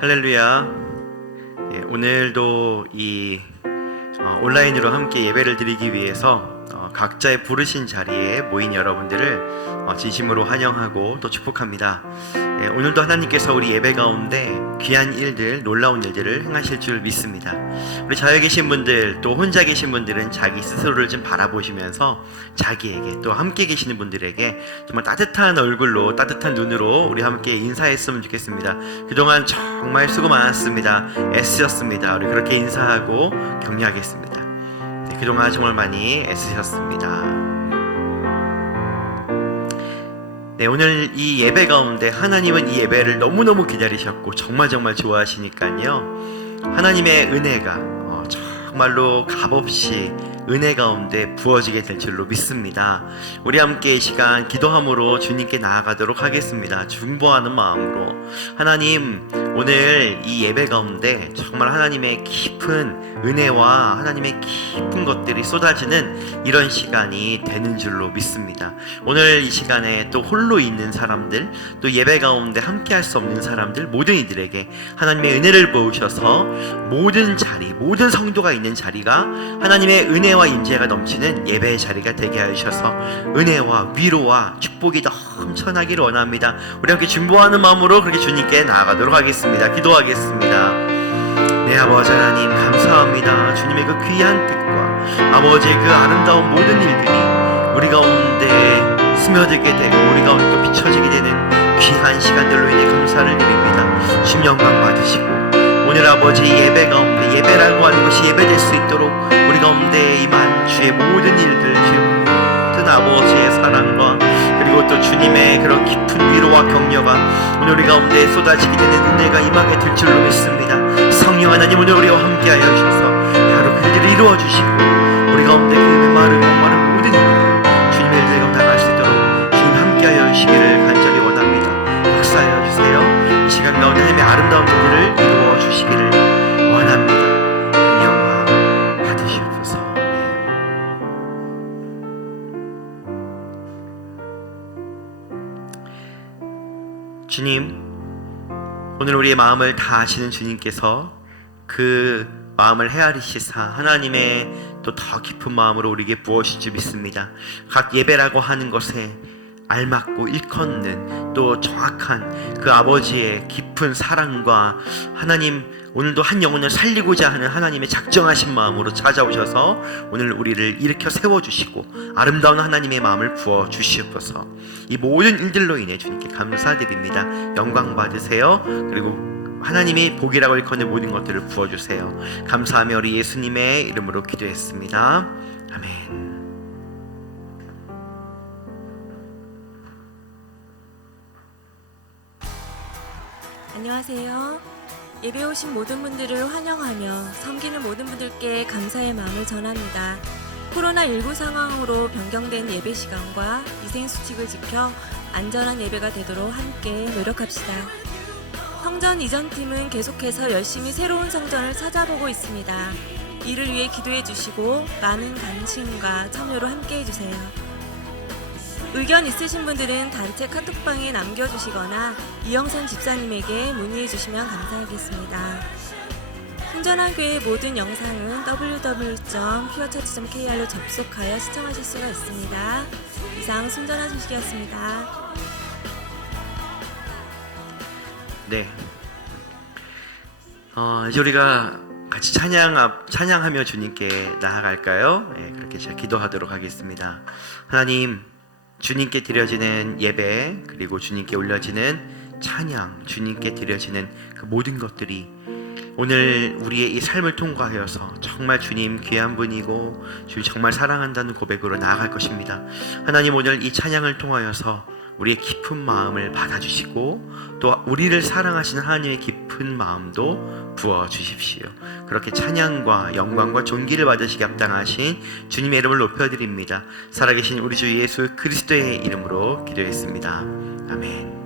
할렐루야. 오늘도 이 온라인으로 함께 예배를 드리기 위해서 각자의 부르신 자리에 모인 여러분들을 진심으로 환영하고 또 축복합니다. 오늘도 하나님께서 우리 예배 가운데 귀한 일들, 놀라운 일들을 행하실 줄 믿습니다. 우리 자유에 계신 분들, 또 혼자 계신 분들은 자기 스스로를 좀 바라보시면서 자기에게, 또 함께 계시는 분들에게 정말 따뜻한 얼굴로, 따뜻한 눈으로 우리 함께 인사했으면 좋겠습니다. 그동안 정말 수고 많았습니다. 애쓰셨습니다. 우리 그렇게 인사하고 격려하겠습니다. 그동안 정말 많이 애쓰셨습니다. 오늘 이 예배 가운데 하나님은 이 예배를 너무너무 기다리셨고 정말 좋아하시니까요, 하나님의 은혜가 정말로 값없이 은혜 가운데 부어지게 될 줄로 믿습니다. 우리 함께 이 시간 기도함으로 주님께 나아가도록 하겠습니다. 중보하는 마음으로, 하나님, 오늘 이 예배 가운데 정말 하나님의 깊은 은혜와 하나님의 깊은 것들이 쏟아지는 이런 시간이 되는 줄로 믿습니다. 오늘 이 시간에 또 홀로 있는 사람들, 또 예배 가운데 함께 할 수 없는 사람들, 모든 이들에게 하나님의 은혜를 부으셔서 모든 자리, 모든 성도가 있는 자리가 하나님의 은혜와 임재가 넘치는 예배의 자리가 되게 하셔서 은혜와 위로와 축복이 넘쳐나기를 원합니다. 우리 함께 중보하는 마음으로 그렇게 주님께 나아가도록 하겠습니다. 기도하겠습니다. 네, 아버지 하나님, 감사합니다. 주님의 그 귀한 뜻과 아버지의 그 아름다운 모든 일들이 우리 가운데 스며들게 되고 우리 가운데 또 비춰지게 되는 귀한 시간들로 인해 감사를 드립니다. 주님 영광 받으시고, 오늘 아버지 예배 가운데 예배라고 하는 것이 예배될 수 있도록 우리 가운데 임한 주의 모든 일들, 주의 모든 아버지의 사랑과 그리고 또 주님의 그런 깊은 위로와 격려가 오늘 우리 가운데 쏟아지게 되는 은혜가 임하게 될 줄로 믿습니다. 성령 하나님, 오늘 우리와 함께하여 주셔서 바로 그 일들을 이루어 주시고 우리 가운데 그 메마르고 목마른 모든 일을 주님의 일들에 나갈 수 있도록 주님 함께하여 주시기를 간절히 원합니다. 역사하여 주세요. 이 시간 가운데 하나님의 아름다운 일들을 이루어 주시기를 원합니다. 영광 받으시옵소서. 주님, 오늘 우리의 마음을 다 아시는 주님께서 그 마음을 헤아리시사 하나님의 또 더 깊은 마음으로 우리에게 부어주실 줄 믿습니다. 각 예배라고 하는 것에 알맞고 일컫는 또 정확한 그 아버지의 깊은 사랑과 하나님, 오늘도 한 영혼을 살리고자 하는 하나님의 작정하신 마음으로 찾아오셔서 오늘 우리를 일으켜 세워주시고 아름다운 하나님의 마음을 부어주시옵소서. 이 모든 일들로 인해 주님께 감사드립니다. 영광 받으세요. 그리고 하나님이 복이라고 일컫는 모든 것들을 부어주세요. 감사하며 우리 예수님의 이름으로 기도했습니다. 아멘. 안녕하세요. 예배 오신 모든 분들을 환영하며 섬기는 모든 분들께 감사의 마음을 전합니다. 코로나19 상황으로 변경된 예배 시간과 위생수칙을 지켜 안전한 예배가 되도록 함께 노력합시다. 성전 이전팀은 계속해서 열심히 새로운 성전을 찾아보고 있습니다. 이를 위해 기도해 주시고 많은 관심과 참여로 함께 해주세요. 의견 있으신 분들은 단체 카톡방에 남겨주시거나 이영선 집사님에게 문의해 주시면 감사하겠습니다. 순전한 교회의 모든 영상은 www.purechurch.kr로 접속하여 시청하실 수가 있습니다. 이상 순전한 소식이었습니다. 네, 이제 우리가 같이 찬양하며 주님께 나아갈까요? 네, 그렇게 제가 기도하도록 하겠습니다. 하나님, 주님께 드려지는 예배, 그리고 주님께 올려지는 찬양, 주님께 드려지는 그 모든 것들이 오늘 우리의 이 삶을 통과하여서 정말 주님 귀한 분이고 주님 정말 사랑한다는 고백으로 나아갈 것입니다. 하나님, 오늘 이 찬양을 통하여서 우리의 깊은 마음을 받아주시고 또 우리를 사랑하시는 하나님의 깊은 마음도 부어주십시오. 그렇게 찬양과 영광과 존귀를 받으시기 합당하신 주님의 이름을 높여드립니다. 살아계신 우리 주 예수 그리스도의 이름으로 기도했습니다. 아멘.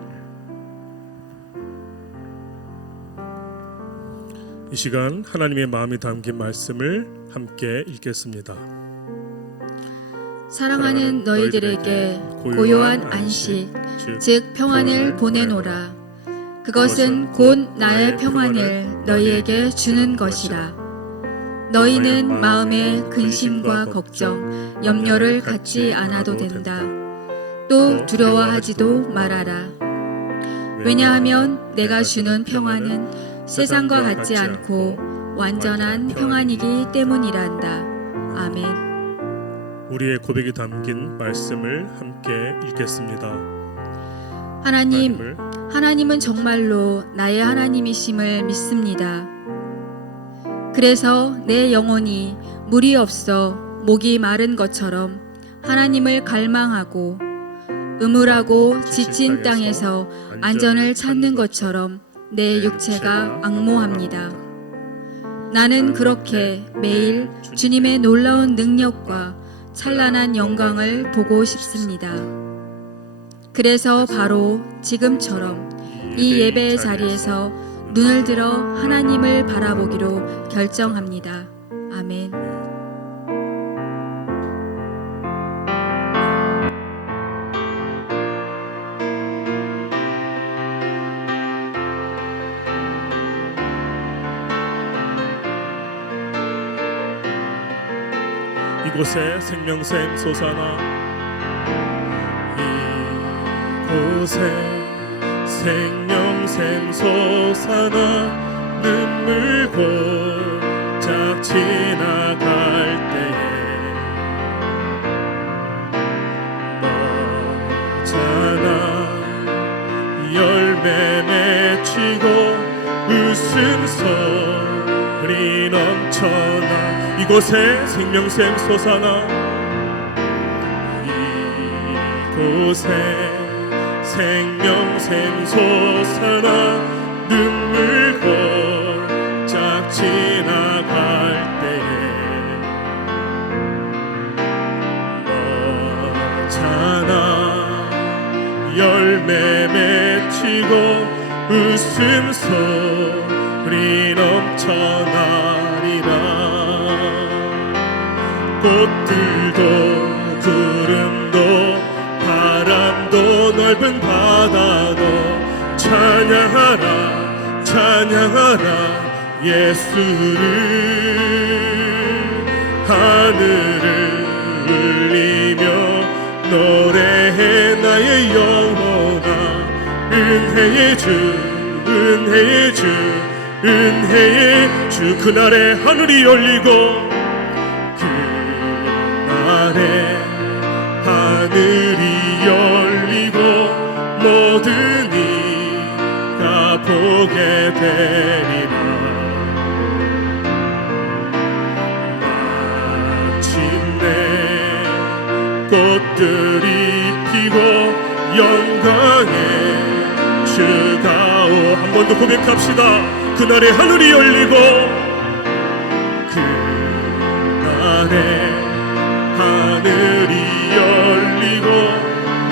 이 시간 하나님의 마음이 담긴 말씀을 함께 읽겠습니다. 사랑하는 너희들에게 고요한 안식 즉 평안을 보내노라. 그것은 곧 나의 평안을 너희에게 주는 것이라. 너희는 마음에 근심과 걱정, 염려를 갖지 않아도 된다. 또 두려워하지도 말아라. 왜냐하면 내가 주는 평안은 세상과 같지 않고 완전한 평안이기 때문이란다. 아멘. 우리의 고백이 담긴 말씀을 함께 읽겠습니다. 하나님은 정말로 나의 하나님이심을 믿습니다. 그래서 내 영혼이 물이 없어 목이 마른 것처럼 하나님을 갈망하고 음울하고 지친 땅에서 안전을 찾는 것처럼 내 육체가 앙모합니다. 나는 그렇게 매일 주님의 놀라운 능력과 찬란한 영광을 보고 싶습니다. 그래서 바로 지금처럼 이 예배의 자리에서 눈을 들어 하나님을 바라보기로 결정합니다. 아멘. 이곳에 생명샘 솟아나, 이곳에 생명샘 솟아나, 눈물 골짝 지나갈 때에 너잖아 열매 맺히고 웃음소리 넘쳐나. 이곳에 생명샘 솟아나, 이곳에 생명샘 솟아나, 눈물 골짝 지나갈 때에 너잖아 열매 맺히고 웃음소리 넘쳐나리라. 꽃들도 구름도 바람도 넓은 바다도 찬양하라 찬양하라 예수를. 하늘을 울리며 노래해 나의 영혼아. 은혜의 주 은혜의 주 은혜의 주. 그날에 하늘이 열리고 하늘이 열리고 모든 이가 보게 되리라. 마침내 꽃들이 피고 영광의 주가 오. 한 번 더 고백합시다. 그날에 하늘이 열리고 그날에 하늘이 열리고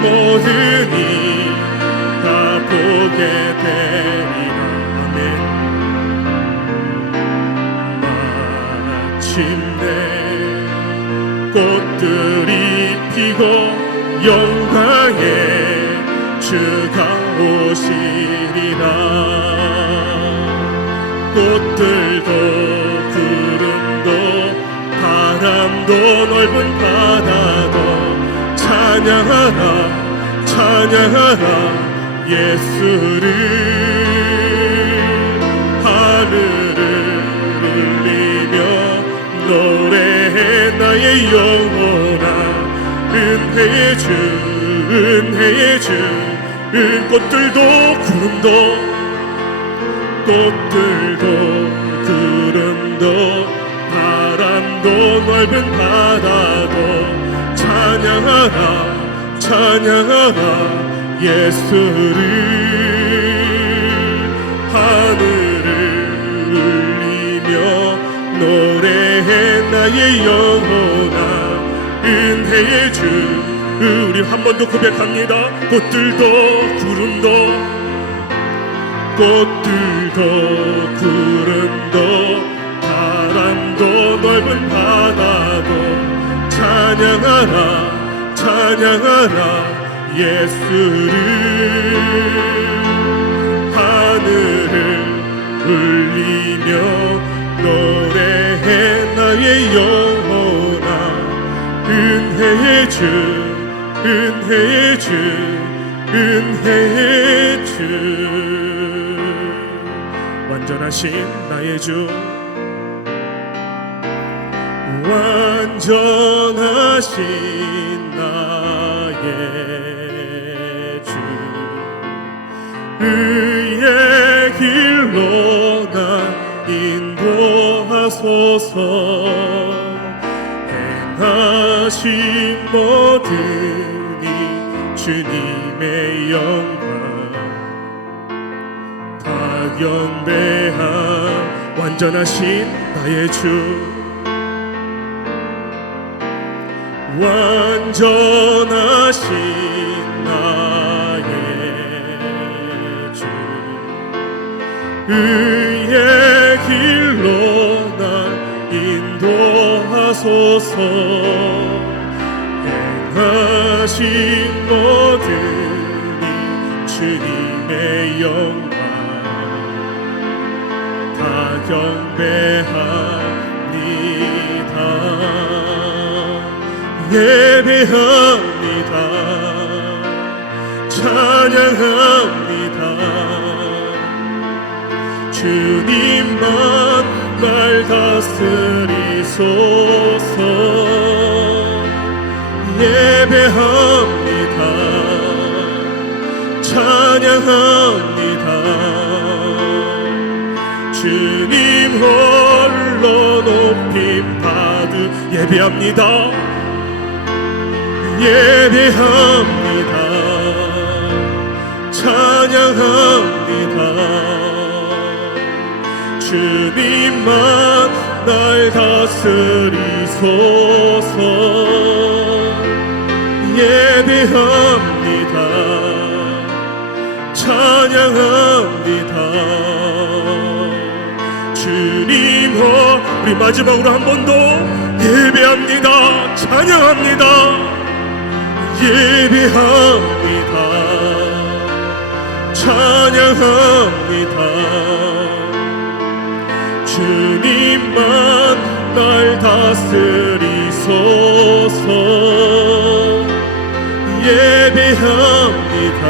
모든 이가 보게 되리라. 아멘. 마침내 꽃들이 피고 영광의 주가 오시리라. 꽃들도 구름도 바람도 넓은 바다도 찬양하라 찬양하라 예수를. 하늘을 울리며 노래해 나의 영혼아. 은혜의 주 은혜의 주 꽃들도 구름도 꽃들도 구름도 바람도 넓은 바다도 찬양하라 찬양하라 예수를. 하늘을 울리며 노래해 나의 영혼아. 은혜의 주 우리 한 번 더 고백합니다. 꽃들도 구름도 꽃들도 구름도 바람도 넓은 바다도 찬양하라 찬양하라 예수를. 울리며 노래해 나의 영혼아. 은혜의 주, 은혜의 주, 은혜의 주. 완전하신 나의 주, 완전하신 나의 주. 의의 길로 나 인도하소서. 행하신 모든 이 주님의 영광 다 경배함. 완전하신 나의 주, 완전하신 나의 주. 의의 길로 나 인도하소서. 행하신 모든 이 주님의 영광 다 경배합니다. 예배합니다. 찬양합니다. 주님만 날 다스리소서. 예배합니다. 찬양합니다. 주님 홀로 높임 받으. 예배합니다. 예배합니다. 찬양합니다. 주님만 날 다스리소서. 예배합니다. 찬양합니다. 주님 우리 마지막으로 한 번 더 예배합니다. 찬양합니다. 예배합니다. 찬양합니다. 주님만 날 다스리소서. 예배합니다.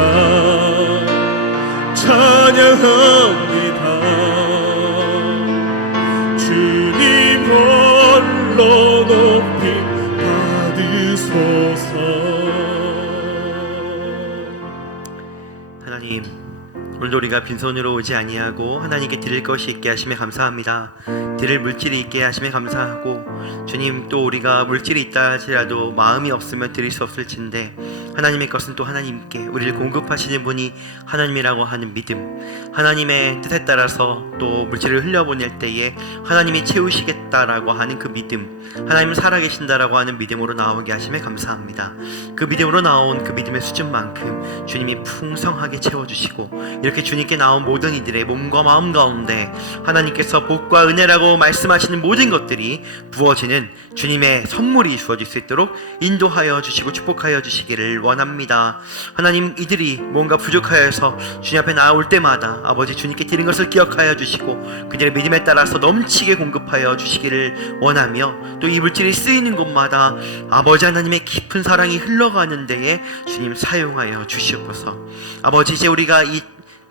찬양합니다. 주님 홀로 높임 받으소서. 하나님, 오늘도 우리가 빈손으로 오지 아니하고 하나님께 드릴 것이 있게 하심에 감사합니다. 드릴 물질이 있게 하심에 감사하고, 주님, 또 우리가 물질이 있다 할지라도 마음이 없으면 드릴 수 없을진데 하나님의 것은 또 하나님께 우리를 공급하시는 분이 하나님이라고 하는 믿음, 하나님의 뜻에 따라서 또 물질을 흘려보낼 때에 하나님이 채우시겠다라고 하는 그 믿음, 하나님 살아계신다라고 하는 믿음으로 나오게 하심에 감사합니다. 그 믿음으로 나온 그 믿음의 수준만큼 주님이 풍성하게 채워주시고, 이렇게 주님께 나온 모든 이들의 몸과 마음 가운데 하나님께서 복과 은혜라고 말씀하시는 모든 것들이 부어지는 주님의 선물이 주어질 수 있도록 인도하여 주시고 축복하여 주시기를 원합니다. 하나님, 이들이 뭔가 부족하여서 주님 앞에 나올 때마다 아버지 주님께 드린 것을 기억하여 주시고 그들의 믿음에 따라서 넘치게 공급하여 주시기를 원하며, 또 이 물질이 쓰이는 곳마다 아버지 하나님의 깊은 사랑이 흘러가는 데에 주님 사용하여 주시옵소서. 아버지, 이제 우리가 이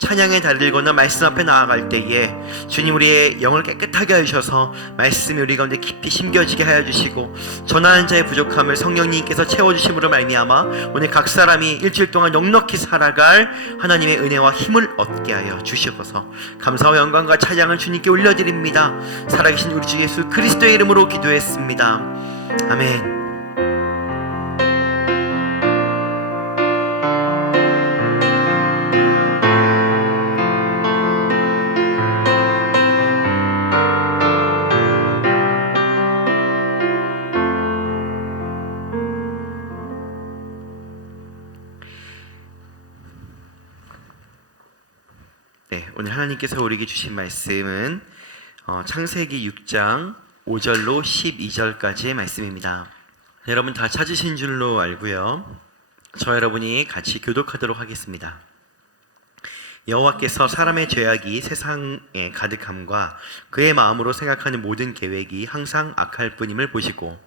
찬양의 다리를 건너 말씀 앞에 나아갈 때에 주님 우리의 영을 깨끗하게 하셔서 말씀이 우리 가운데 깊이 심겨지게 하여 주시고, 전하는 자의 부족함을 성령님께서 채워주심으로 말미암아 오늘 각 사람이 일주일 동안 넉넉히 살아갈 하나님의 은혜와 힘을 얻게 하여 주시옵소서. 감사와 영광과 찬양을 주님께 올려드립니다. 살아계신 우리 주 예수 그리스도의 이름으로 기도했습니다. 아멘. 네, 오늘 하나님께서 우리에게 주신 말씀은 창세기 6장 5절로 12절까지의 말씀입니다. 여러분 다 찾으신 줄로 알고요. 저 여러분이 같이 교독하도록 하겠습니다. 여호와께서 사람의 죄악이 세상에 가득함과 그의 마음으로 생각하는 모든 계획이 항상 악할 뿐임을 보시고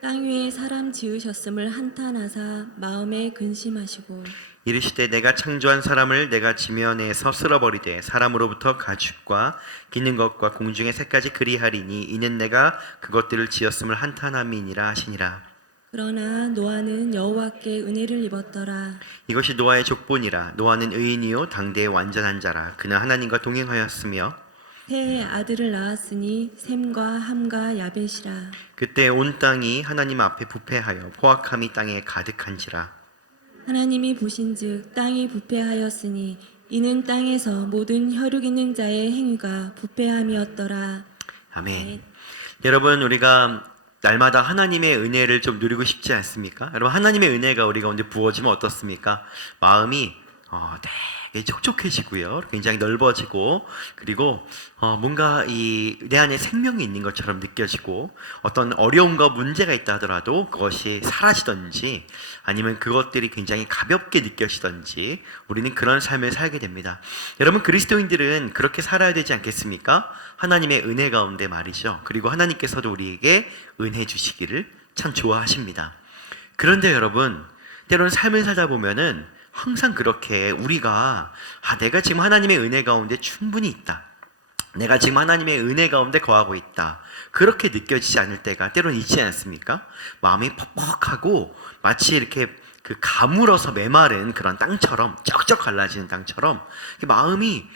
땅 위에 사람 지으셨음을 한탄하사 마음에 근심하시고 이르시되 내가 창조한 사람을 내가 지면에서 쓸어버리되 사람으로부터 가축과 기는 것과 공중의 새까지 그리하리니 이는 내가 그것들을 지었음을 한탄함이니라 하시니라. 그러나 노아는 여호와께 은혜를 입었더라. 이것이 노아의 족본이라. 노아는 의인이요 당대의 완전한 자라. 그는 하나님과 동행하였으며 새 아들을 낳았으니 셈과 함과 야벳이라. 그때 온 땅이 하나님 앞에 부패하여 포악함이 땅에 가득한지라. 하나님이 보신즉 땅이 부패하였으니 이는 땅에서 모든 혈육 있는 자의 행위가 부패함이었더라. 아멘. 여러분, 우리가 날마다 하나님의 은혜를 좀 누리고 싶지 않습니까? 여러분, 하나님의 은혜가 우리 가운데 부어지면 어떻습니까? 마음이 되게 촉촉해지고요, 굉장히 넓어지고, 그리고 뭔가 내 안에 생명이 있는 것처럼 느껴지고, 어떤 어려움과 문제가 있다 하더라도 그것이 사라지든지 아니면 그것들이 굉장히 가볍게 느껴지든지 우리는 그런 삶을 살게 됩니다. 여러분, 그리스도인들은 그렇게 살아야 되지 않겠습니까? 하나님의 은혜 가운데 말이죠. 그리고 하나님께서도 우리에게 은혜 주시기를 참 좋아하십니다. 그런데 여러분, 때로는 삶을 살다 보면은 항상 그렇게 우리가 내가 지금 하나님의 은혜 가운데 충분히 있다, 내가 지금 하나님의 은혜 가운데 거하고 있다, 그렇게 느껴지지 않을 때가 때로는 있지 않습니까? 마음이 퍽퍽하고 마치 이렇게 그 가물어서 메마른 그런 땅처럼, 쩍쩍 갈라지는 땅처럼 마음이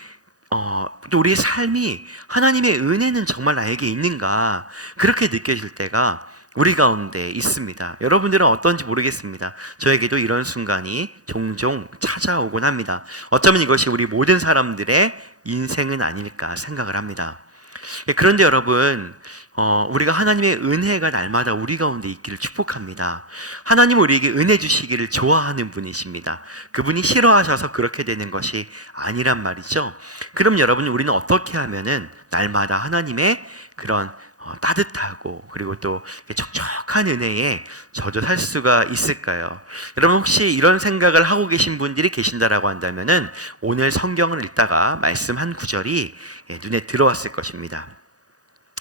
또 우리의 삶이 하나님의 은혜는 정말 나에게 있는가, 그렇게 느껴질 때가 우리 가운데 있습니다. 여러분들은 어떤지 모르겠습니다. 저에게도 이런 순간이 종종 찾아오곤 합니다. 어쩌면 이것이 우리 모든 사람들의 인생은 아닐까 생각을 합니다. 그런데 여러분, 우리가 하나님의 은혜가 날마다 우리 가운데 있기를 축복합니다. 하나님 우리에게 은혜 주시기를 좋아하는 분이십니다. 그분이 싫어하셔서 그렇게 되는 것이 아니란 말이죠. 그럼 여러분, 우리는 어떻게 하면은 날마다 하나님의 그런 따뜻하고 그리고 또 촉촉한 은혜에 젖어 살 수가 있을까요? 여러분, 혹시 이런 생각을 하고 계신 분들이 계신다라고 한다면은 오늘 성경을 읽다가 말씀 한 구절이 눈에 들어왔을 것입니다.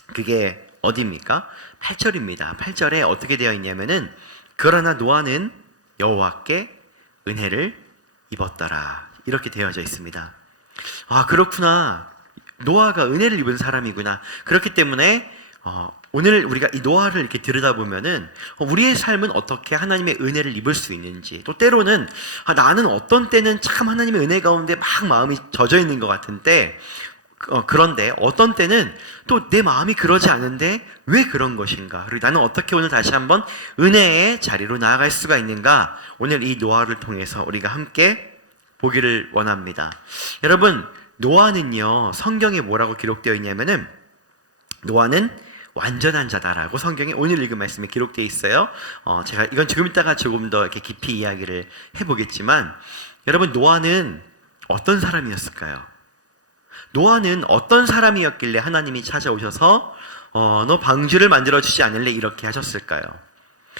그게 어디입니까? 8절입니다. 8절에 어떻게 되어 있냐면은 그러나 노아는 여호와께 은혜를 입었더라, 이렇게 되어져 있습니다. 그렇구나, 노아가 은혜를 입은 사람이구나. 그렇기 때문에 오늘 우리가 이 노아를 이렇게 들여다보면은 우리의 삶은 어떻게 하나님의 은혜를 입을 수 있는지, 또 때로는 나는 어떤 때는 참 하나님의 은혜 가운데 막 마음이 젖어 있는 것 같은데, 그런데 어떤 때는 또 내 마음이 그러지 않은데 왜 그런 것인가, 그리고 나는 어떻게 오늘 다시 한번 은혜의 자리로 나아갈 수가 있는가, 오늘 이 노아를 통해서 우리가 함께 보기를 원합니다. 여러분, 노아는요, 성경에 뭐라고 기록되어 있냐면은 노아는 완전한 자다라고 성경에 오늘 읽은 말씀에 기록되어 있어요. 제가 이건 조금 이따가 조금 더 이렇게 깊이 이야기를 해보겠지만, 여러분, 노아는 어떤 사람이었을까요? 노아는 어떤 사람이었길래 하나님이 찾아오셔서 너 방주를 만들어주지 않을래, 이렇게 하셨을까요?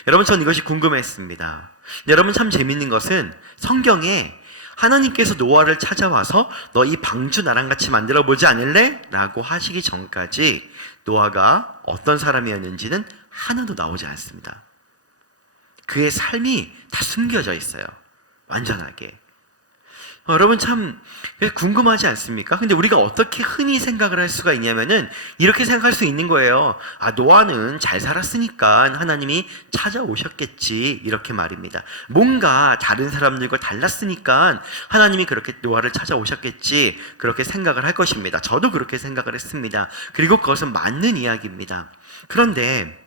여러분, 전 이것이 궁금했습니다. 여러분, 참 재밌는 것은 성경에 하나님께서 노아를 찾아와서 너 이 방주 나랑 같이 만들어보지 않을래? 라고 하시기 전까지 노아가 어떤 사람이었는지는 하나도 나오지 않습니다. 그의 삶이 다 숨겨져 있어요, 완전하게. 여러분, 참 궁금하지 않습니까? 근데 우리가 어떻게 흔히 생각을 할 수가 있냐면은 이렇게 생각할 수 있는 거예요. 노아는 잘 살았으니까 하나님이 찾아오셨겠지, 이렇게 말입니다. 뭔가 다른 사람들과 달랐으니까 하나님이 그렇게 노아를 찾아오셨겠지, 그렇게 생각을 할 것입니다. 저도 그렇게 생각을 했습니다. 그리고 그것은 맞는 이야기입니다. 그런데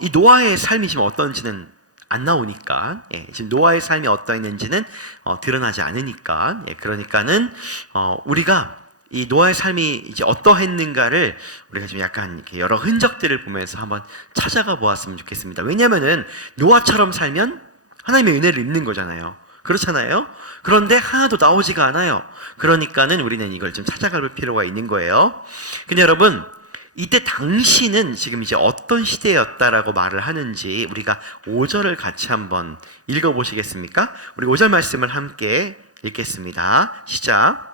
이 노아의 삶이 지금 어떤지는 안 나오니까, 지금 노아의 삶이 어떠했는지는 드러나지 않으니까, 그러니까는 우리가 이 노아의 삶이 이제 어떠했는가를 우리가 좀 약간 이렇게 여러 흔적들을 보면서 한번 찾아가 보았으면 좋겠습니다. 왜냐하면은 노아처럼 살면 하나님의 은혜를 입는 거잖아요. 그렇잖아요. 그런데 하나도 나오지가 않아요. 그러니까는 우리는 이걸 좀 찾아갈 필요가 있는 거예요. 근데 여러분, 이때 당시는 지금 이제 어떤 시대였다라고 말을 하는지 우리가 5절을 같이 한번 읽어보시겠습니까? 우리 5절 말씀을 함께 읽겠습니다. 시작.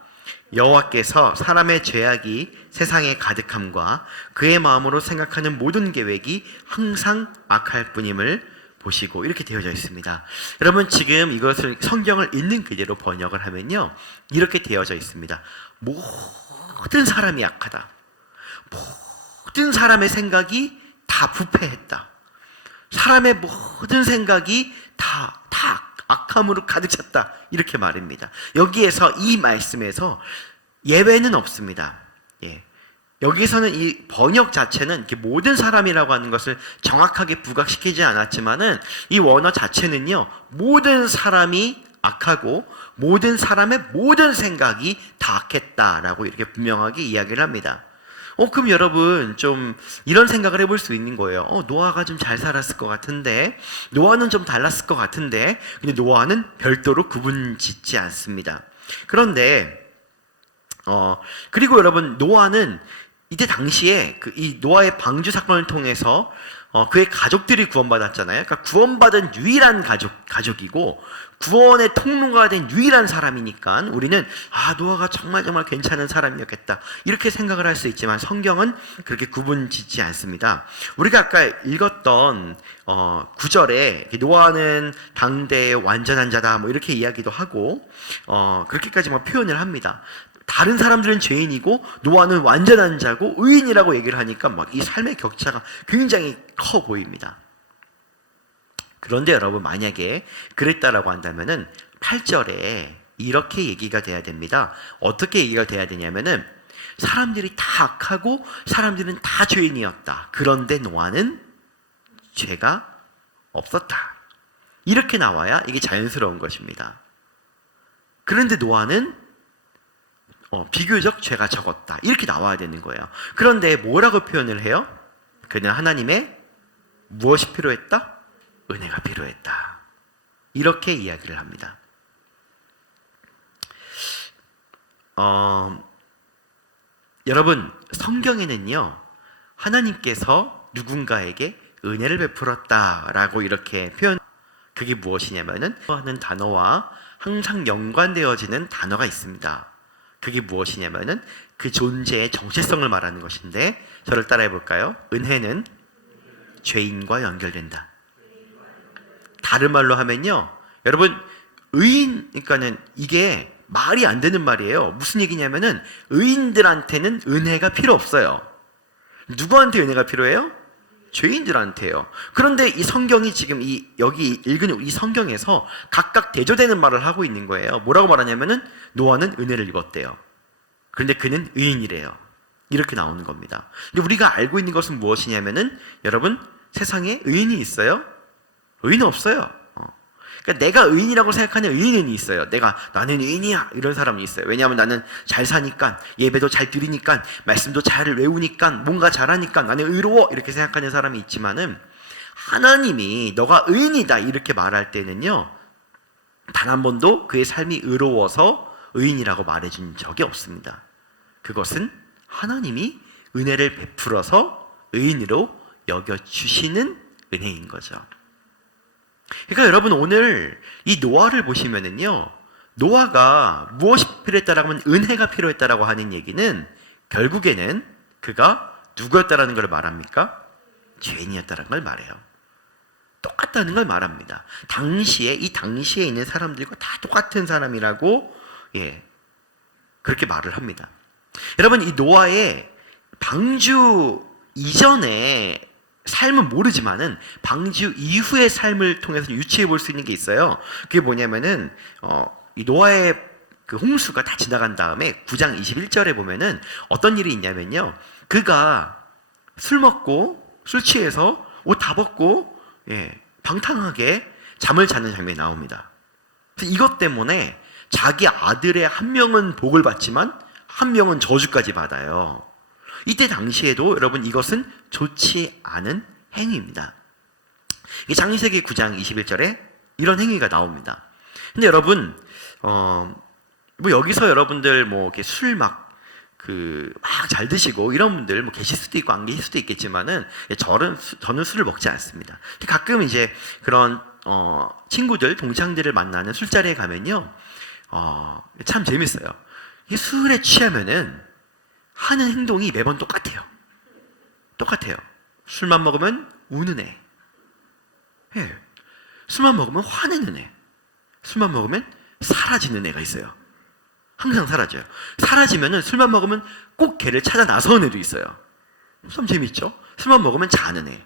여호와께서 사람의 죄악이 세상에 가득함과 그의 마음으로 생각하는 모든 계획이 항상 악할 뿐임을 보시고, 이렇게 되어져 있습니다. 여러분, 지금 이것을 성경을 있는 그대로 번역을 하면요, 이렇게 되어져 있습니다. 모든 사람이 악하다. 모든 사람의 생각이 다 부패했다. 사람의 모든 생각이 다 악함으로 가득 찼다. 이렇게 말입니다. 여기에서 이 말씀에서 예외는 없습니다. 예. 여기서는 이 번역 자체는 이렇게 모든 사람이라고 하는 것을 정확하게 부각시키지 않았지만은 이 원어 자체는요, 모든 사람이 악하고 모든 사람의 모든 생각이 다 악했다라고 이렇게 분명하게 이야기를 합니다. 그럼 여러분 좀 이런 생각을 해볼 수 있는 거예요. 노아가 좀 잘 살았을 것 같은데, 노아는 좀 달랐을 것 같은데, 근데 노아는 별도로 구분 짓지 않습니다. 그런데 그리고 여러분, 노아는 이때 당시에 이 노아의 방주 사건을 통해서 그의 가족들이 구원받았잖아요. 그러니까 구원받은 유일한 가족이고 구원의 통로가 된 유일한 사람이니까 우리는 노아가 정말 괜찮은 사람이었겠다, 이렇게 생각을 할 수 있지만 성경은 그렇게 구분 짓지 않습니다. 우리가 아까 읽었던 9절에 노아는 당대의 완전한 자다, 뭐 이렇게 이야기도 하고 그렇게까지만 표현을 합니다. 다른 사람들은 죄인이고 노아는 완전한 자고 의인이라고 얘기를 하니까 막 이 삶의 격차가 굉장히 커 보입니다. 그런데 여러분, 만약에 그랬다라고 한다면은 8절에 이렇게 얘기가 돼야 됩니다. 어떻게 얘기가 돼야 되냐면은 사람들이 다 악하고 사람들은 다 죄인이었다. 그런데 노아는 죄가 없었다. 이렇게 나와야 이게 자연스러운 것입니다. 그런데 노아는 비교적 죄가 적었다, 이렇게 나와야 되는 거예요. 그런데 뭐라고 표현을 해요? 그는 하나님의 무엇이 필요했다? 은혜가 필요했다. 이렇게 이야기를 합니다. 여러분, 성경에는요, 하나님께서 누군가에게 은혜를 베풀었다라고 이렇게 표현, 그게 무엇이냐면은 하는 단어와 항상 연관되어지는 단어가 있습니다. 그게 무엇이냐면은 그 존재의 정체성을 말하는 것인데, 저를 따라해 볼까요? 은혜는 죄인과 연결된다. 다른 말로 하면요, 여러분, 그러니까는 이게 말이 안 되는 말이에요. 무슨 얘기냐면은 의인들한테는 은혜가 필요 없어요. 누구한테 은혜가 필요해요? 죄인들한테요. 그런데 이 성경이 지금 여기 읽은 이 성경에서 각각 대조되는 말을 하고 있는 거예요. 뭐라고 말하냐면은 노아는 은혜를 입었대요. 그런데 그는 의인이래요. 이렇게 나오는 겁니다. 근데 우리가 알고 있는 것은 무엇이냐면은, 여러분, 세상에 의인이 있어요? 의인은 없어요. 그러니까 내가 의인이라고 생각하는 의인은 있어요. 나는 의인이야, 이런 사람이 있어요. 왜냐하면 나는 잘 사니까, 예배도 잘 드리니까, 말씀도 잘 외우니까, 뭔가 잘하니까 나는 의로워, 이렇게 생각하는 사람이 있지만은, 하나님이 너가 의인이다 이렇게 말할 때는요, 단 한 번도 그의 삶이 의로워서 의인이라고 말해준 적이 없습니다. 그것은 하나님이 은혜를 베풀어서 의인으로 여겨주시는 은혜인 거죠. 그러니까 여러분, 오늘 이 노아를 보시면은요, 노아가 무엇이 필요했다라고 하면 은혜가 필요했다라고 하는 얘기는 결국에는 그가 누구였다라는 걸 말합니까? 죄인이었다라는 걸 말해요. 똑같다는 걸 말합니다. 당시에 있는 사람들과 다 똑같은 사람이라고 그렇게 말을 합니다. 여러분, 이 노아의 방주 이전에 삶은 모르지만은 방주 이후의 삶을 통해서 유추해 볼 수 있는 게 있어요. 그게 뭐냐면은 이 노아의 그 홍수가 다 지나간 다음에 9장 21절에 보면은 어떤 일이 있냐면요, 그가 술 먹고 술 취해서 옷 다 벗고 방탕하게 잠을 자는 장면이 나옵니다. 그래서 이것 때문에 자기 아들의 한 명은 복을 받지만 한 명은 저주까지 받아요. 이때 당시에도 여러분, 이것은 좋지 않은 행위입니다. 이 창세기 9장 21절에 이런 행위가 나옵니다. 근데 여러분, 뭐 여기서 여러분들 뭐 이렇게 술 막 잘 드시고 이런 분들 뭐 계실 수도 있고 안 계실 수도 있겠지만은, 저는 술을 먹지 않습니다. 가끔 이제 그런 친구들, 동창들을 만나는 술자리에 가면요, 참 재밌어요. 이 술에 취하면은 하는 행동이 매번 똑같아요. 술만 먹으면 우는 애. 예. 술만 먹으면 화내는 애. 술만 먹으면 사라지는 애가 있어요. 항상 사라져요. 사라지면은 술만 먹으면 꼭 걔를 찾아 나서는 애도 있어요. 참 재밌죠? 술만 먹으면 자는 애.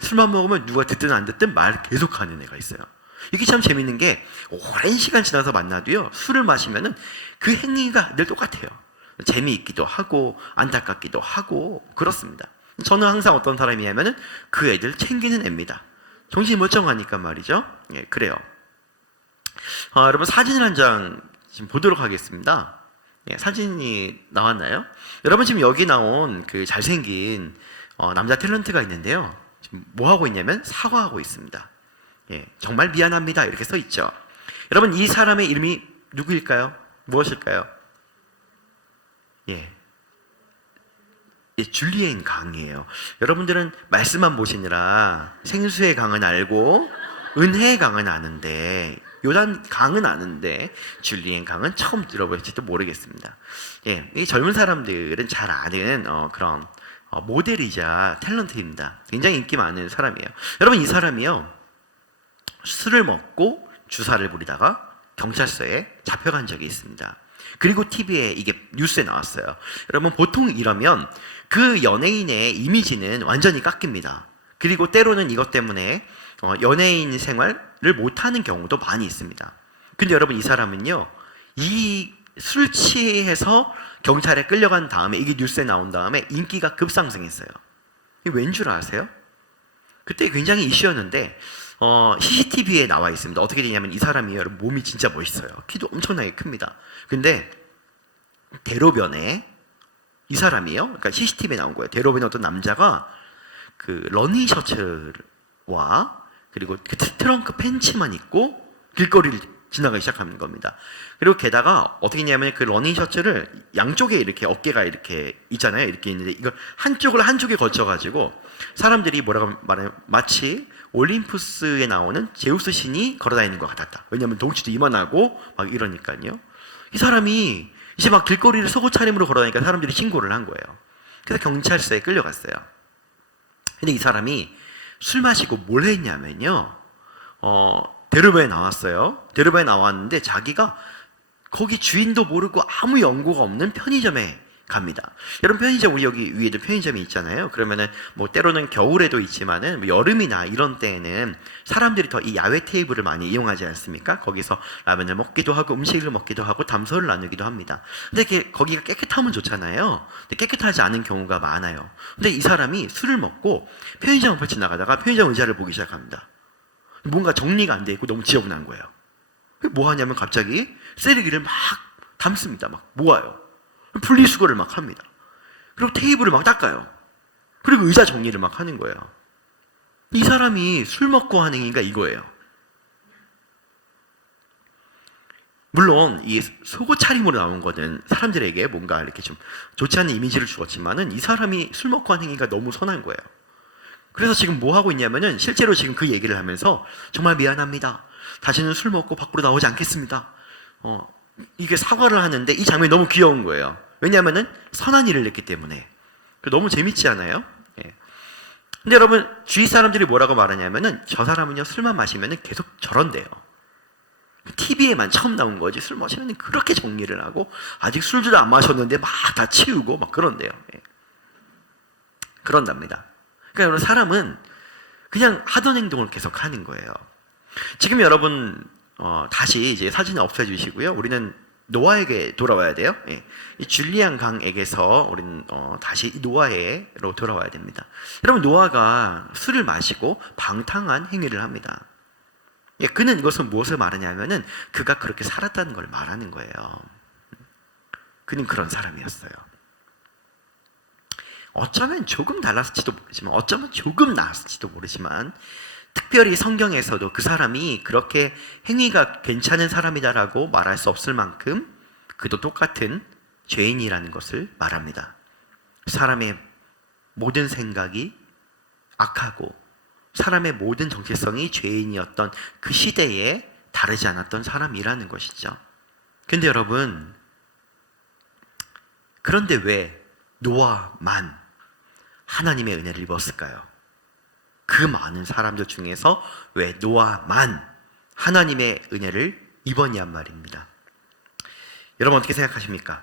술만 먹으면 누가 듣든 안 듣든 말 계속하는 애가 있어요. 이게 참 재밌는 게 오랜 시간 지나서 만나도요, 술을 마시면은 그 행위가 늘 똑같아요. 재미있기도 하고 안타깝기도 하고 그렇습니다. 저는 항상 어떤 사람이냐면은 그 애들 챙기는 애입니다. 정신이 멀쩡하니까 말이죠. 예, 그래요. 여러분 사진을 한 장 지금 보도록 하겠습니다. 예, 사진이 나왔나요? 여러분 지금 여기 나온 그 잘생긴 남자 탤런트가 있는데요. 지금 뭐 하고 있냐면 사과하고 있습니다. 예, 정말 미안합니다 이렇게 써 있죠. 여러분 이 사람의 이름이 누구일까요? 무엇일까요? 예, 줄리엔 강이에요. 여러분들은 말씀만 보시느라 생수의 강은 알고 은혜의 강은 아는데, 요단 강은 아는데 줄리엔 강은 처음 들어볼지도 모르겠습니다. 예, 이 젊은 사람들은 잘 아는 그런 모델이자 탤런트입니다. 굉장히 인기 많은 사람이에요. 여러분 이 사람이요, 술을 먹고 주사를 부리다가 경찰서에 잡혀간 적이 있습니다. 그리고 TV에 이게 뉴스에 나왔어요. 여러분 보통 이러면 그 연예인의 이미지는 완전히 깎입니다. 그리고 때로는 이것 때문에 연예인 생활을 못하는 경우도 많이 있습니다. 근데 여러분 이 사람은요, 이 술 취해서 경찰에 끌려간 다음에 이게 뉴스에 나온 다음에 인기가 급상승했어요. 이게 왠 줄 아세요? 그때 굉장히 이슈였는데 CCTV에 나와 있습니다. 어떻게 되냐면 이 사람이 여러분 몸이 진짜 멋있어요. 키도 엄청나게 큽니다. 근데 대로변에 이 사람이요, 그러니까 CCTV에 나온 거예요. 대로변에 어떤 남자가 그 러닝 셔츠와 그리고 그 트렁크 팬츠만 입고 길거리를 지나가기 시작하는 겁니다. 그리고 게다가 어떻게 했냐면 그 러닝 셔츠를 양쪽에 이렇게 어깨가 이렇게 있잖아요. 이렇게 있는데 이걸 한쪽에 걸쳐가지고 사람들이 뭐라고 말해요? 마치 올림푸스에 나오는 제우스 신이 걸어다니는 것 같았다. 왜냐하면 덩치도 이만하고 막 이러니까요. 이 사람이 이제 막 길거리를 속옷 차림으로 걸어다니까 사람들이 신고를 한 거예요. 그래서 경찰서에 끌려갔어요. 근데 이 사람이 술 마시고 뭘 했냐면요, 대로변에 나왔어요. 대로변에 나왔는데 자기가 거기 주인도 모르고 아무 연고가 없는 편의점에 갑니다. 여러분 편의점, 우리 여기 위에도 편의점이 있잖아요. 그러면은 뭐 때로는 겨울에도 있지만은 뭐 여름이나 이런 때에는 사람들이 더 이 야외 테이블을 많이 이용하지 않습니까? 거기서 라면을 먹기도 하고 음식을 먹기도 하고 담소를 나누기도 합니다. 근데 거기가 깨끗하면 좋잖아요. 근데 깨끗하지 않은 경우가 많아요. 근데 이 사람이 술을 먹고 편의점 앞을 지나가다가 편의점 의자를 보기 시작합니다. 뭔가 정리가 안 돼 있고 너무 지저분한 거예요. 뭐 하냐면 갑자기 쓰레기를 막 담습니다. 막 모아요. 분리수거를 막 합니다. 그리고 테이블을 막 닦아요. 그리고 의자 정리를 막 하는 거예요. 이 사람이 술 먹고 하는 행위가 이거예요. 물론 이 속옷 차림으로 나온 거는 사람들에게 뭔가 이렇게 좀 좋지 않은 이미지를 주었지만은 이 사람이 술 먹고 하는 행위가 너무 선한 거예요. 그래서 지금 뭐 하고 있냐면은 실제로 지금 그 얘기를 하면서 정말 미안합니다. 다시는 술 먹고 밖으로 나오지 않겠습니다. 이게 사과를 하는데 이 장면이 너무 귀여운 거예요. 왜냐하면은 선한 일을 했기 때문에. 너무 재밌지 않아요? 예. 근데 여러분 주위 사람들이 뭐라고 말하냐면은 저 사람은요 술만 마시면은 계속 저런대요. TV에만 처음 나온 거지 술 마시면 그렇게 정리를 하고 아직 술도 안 마셨는데 막 다 치우고 막 그런대요. 예. 그런답니다. 그러니까 여러분 사람은 그냥 하던 행동을 계속 하는 거예요. 지금 여러분 다시 이제 사진을 없애주시고요. 우리는 노아에게 돌아와야 돼요. 예. 이 줄리안 강에게서 우리는 다시 노아로 돌아와야 됩니다. 여러분 노아가 술을 마시고 방탕한 행위를 합니다. 예, 그는 이것은 무엇을 말하냐면은 그가 그렇게 살았다는 걸 말하는 거예요. 그는 그런 사람이었어요. 어쩌면 조금 달랐을지도 모르지만, 어쩌면 조금 나았을지도 모르지만, 특별히 성경에서도 그 사람이 그렇게 행위가 괜찮은 사람이다라고 말할 수 없을 만큼 그도 똑같은 죄인이라는 것을 말합니다. 사람의 모든 생각이 악하고 사람의 모든 정체성이 죄인이었던 그 시대에 다르지 않았던 사람이라는 것이죠. 근데 여러분, 그런데 왜 노아만 하나님의 은혜를 입었을까요? 그 많은 사람들 중에서 왜 노아만 하나님의 은혜를 입었냔 말입니다. 여러분 어떻게 생각하십니까?